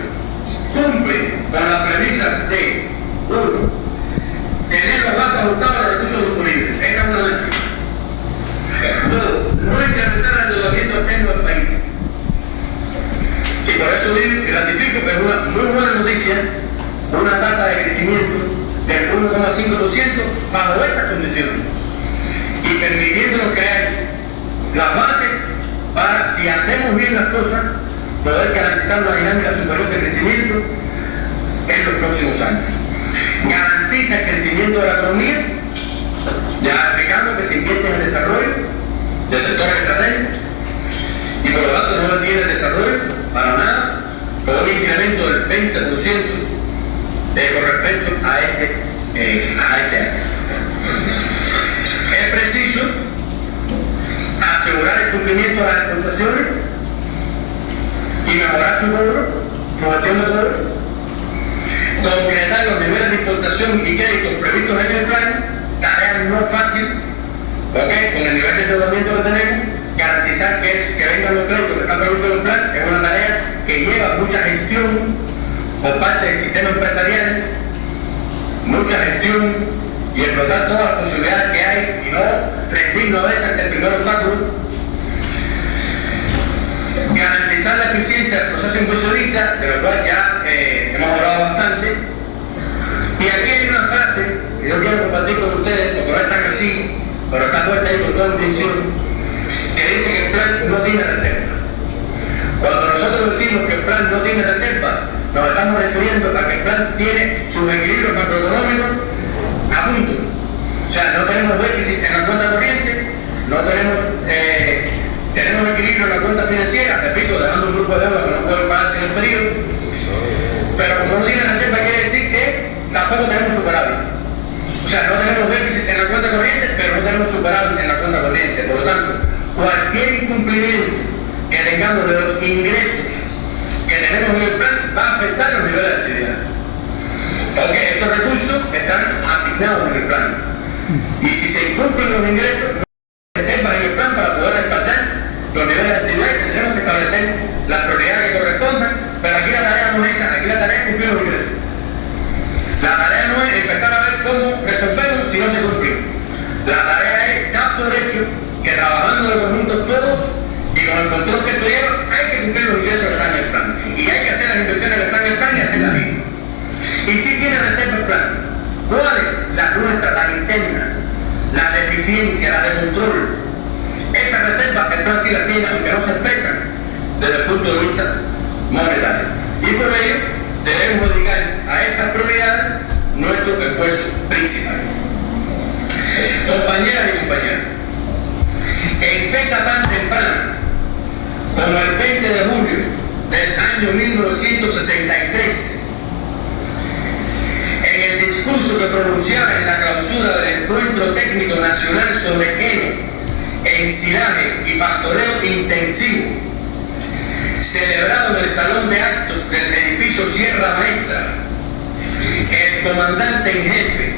cumple con la premisa de 1. Tener los más ajustados los recursos disponibles. Esa es una máxima. 2. No incrementar el endeudamiento externo del país. Y por eso digo y ratifico que es una muy buena noticia una tasa de crecimiento del 1,5% bajo estas condiciones y permitiéndonos crear las bases para, si hacemos bien las cosas, poder garantizar una dinámica superior de crecimiento en los próximos años. Garantiza el crecimiento de la economía. Ya explicamos que se invierte en el desarrollo de sectores estratégicos y por lo tanto no detiene el desarrollo para nada, con un incremento del 20% con respecto a este año. Es preciso asegurar el cumplimiento de las exportaciones y mejorar su gestión de cobro, concretar los niveles de exportación y créditos previstos en el plan, tarea no fácil, ¿okay? Con el nivel de endeudamiento que tenemos, garantizar que vengan los créditos que están previstos en el plan es una tarea que lleva mucha gestión por parte del sistema empresarial, mucha gestión y explotar todas las posibilidades que hay y no rendirnos a veces ante el primer obstáculo. Garantizar la eficiencia del proceso inversionista, de lo cual ya hemos hablado bastante. Y aquí hay una frase que yo quiero compartir con ustedes, porque no es tan así, pero está puesta ahí con toda intención, que dice que el plan no tiene reserva. Cuando nosotros decimos que el plan no tiene reserva, nos estamos refiriendo a que el plan tiene sus equilibrios macroeconómicos a punto. O sea, no tenemos déficit en la cuenta corriente, no tenemos equilibrio en la cuenta financiera, repito, dejando un grupo de deuda que no pueden pagarse en el periodo, pero como no tiene reserva quiere decir que tampoco tenemos superávit. O sea, no tenemos déficit en la cuenta corriente, pero no tenemos superávit en la cuenta corriente. Por lo tanto, cualquier incumplimiento que tengamos de los ingresos que tenemos en el plan va a afectar los niveles de actividad. Porque esos recursos están asignados en el plan. Y si se incumplen los ingresos, no hay reservas en el plan para poder respaldar los niveles de actividad y tendremos que establecer las prioridades que correspondan. Pero aquí la tarea no es esa, aquí la tarea es cumplir los ingresos. La tarea no es empezar a ver cómo resolvemos si no se cumple. La tarea es dar por hecho que trabajando en conjunto todos y con el control que esto lleva, hay que cumplir los ingresos que están en el plan. Y hay que hacer las inversiones que están en el plan y hacerlas bien. Y si tiene reserva el plan, ¿cuáles? Las nuestras, las internas, las de eficiencia, las de control. Esas reservas el plan sí las tiene, aunque no se expresan desde el punto de vista monetario. Y por ello debemos dedicar a estas prioridades nuestro esfuerzo principal. Compañeras y compañeros, en fecha tan temprana como el 20 de julio del año 1963, en el discurso que pronunciara en la clausura del Encuentro Técnico Nacional sobre heno, ensilaje y pastoreo intensivo, celebrado en el Salón de Actos del edificio Sierra Maestra, el comandante en jefe,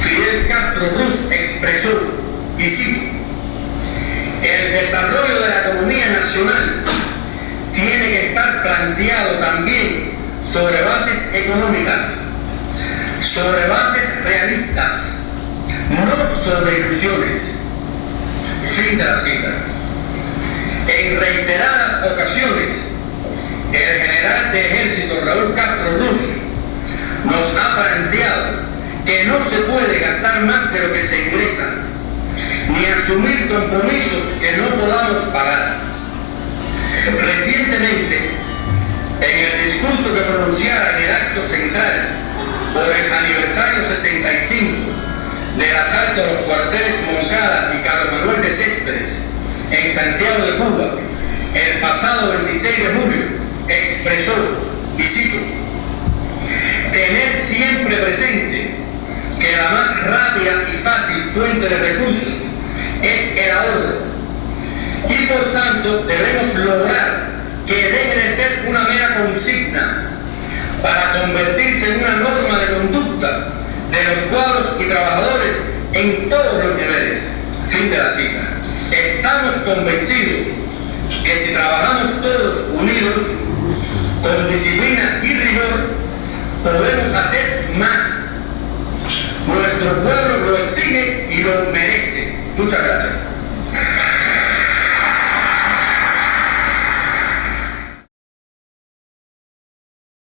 Fidel Castro Ruz, expresó, y cito: el desarrollo de la economía nacional tiene que estar planteado también sobre bases económicas, sobre bases realistas, no sobre ilusiones. Fin de la cita. En reiteradas ocasiones, el general de ejército Raúl Castro Ruz nos ha planteado que no se puede gastar más de lo que se ingresa, ni asumir compromisos que no podamos pagar. Recientemente, en el discurso que pronunciara en el acto central por el aniversario 65 del asalto a los cuarteles Moncada y Carlos Manuel de Céspedes en Santiago de Cuba, el pasado 26 de julio, expresó, y cito: tener siempre presente que la más rápida y fácil fuente de recursos es el ahorro, y por tanto debemos lograr que deje de ser una mera consigna para convertirse en una norma de conducta de los cuadros y trabajadores en todos los niveles. Fin de la cita. Estamos convencidos que si trabajamos todos unidos, con disciplina y rigor, podemos hacer más. Nuestro pueblo lo exige y lo merece. Muchas gracias.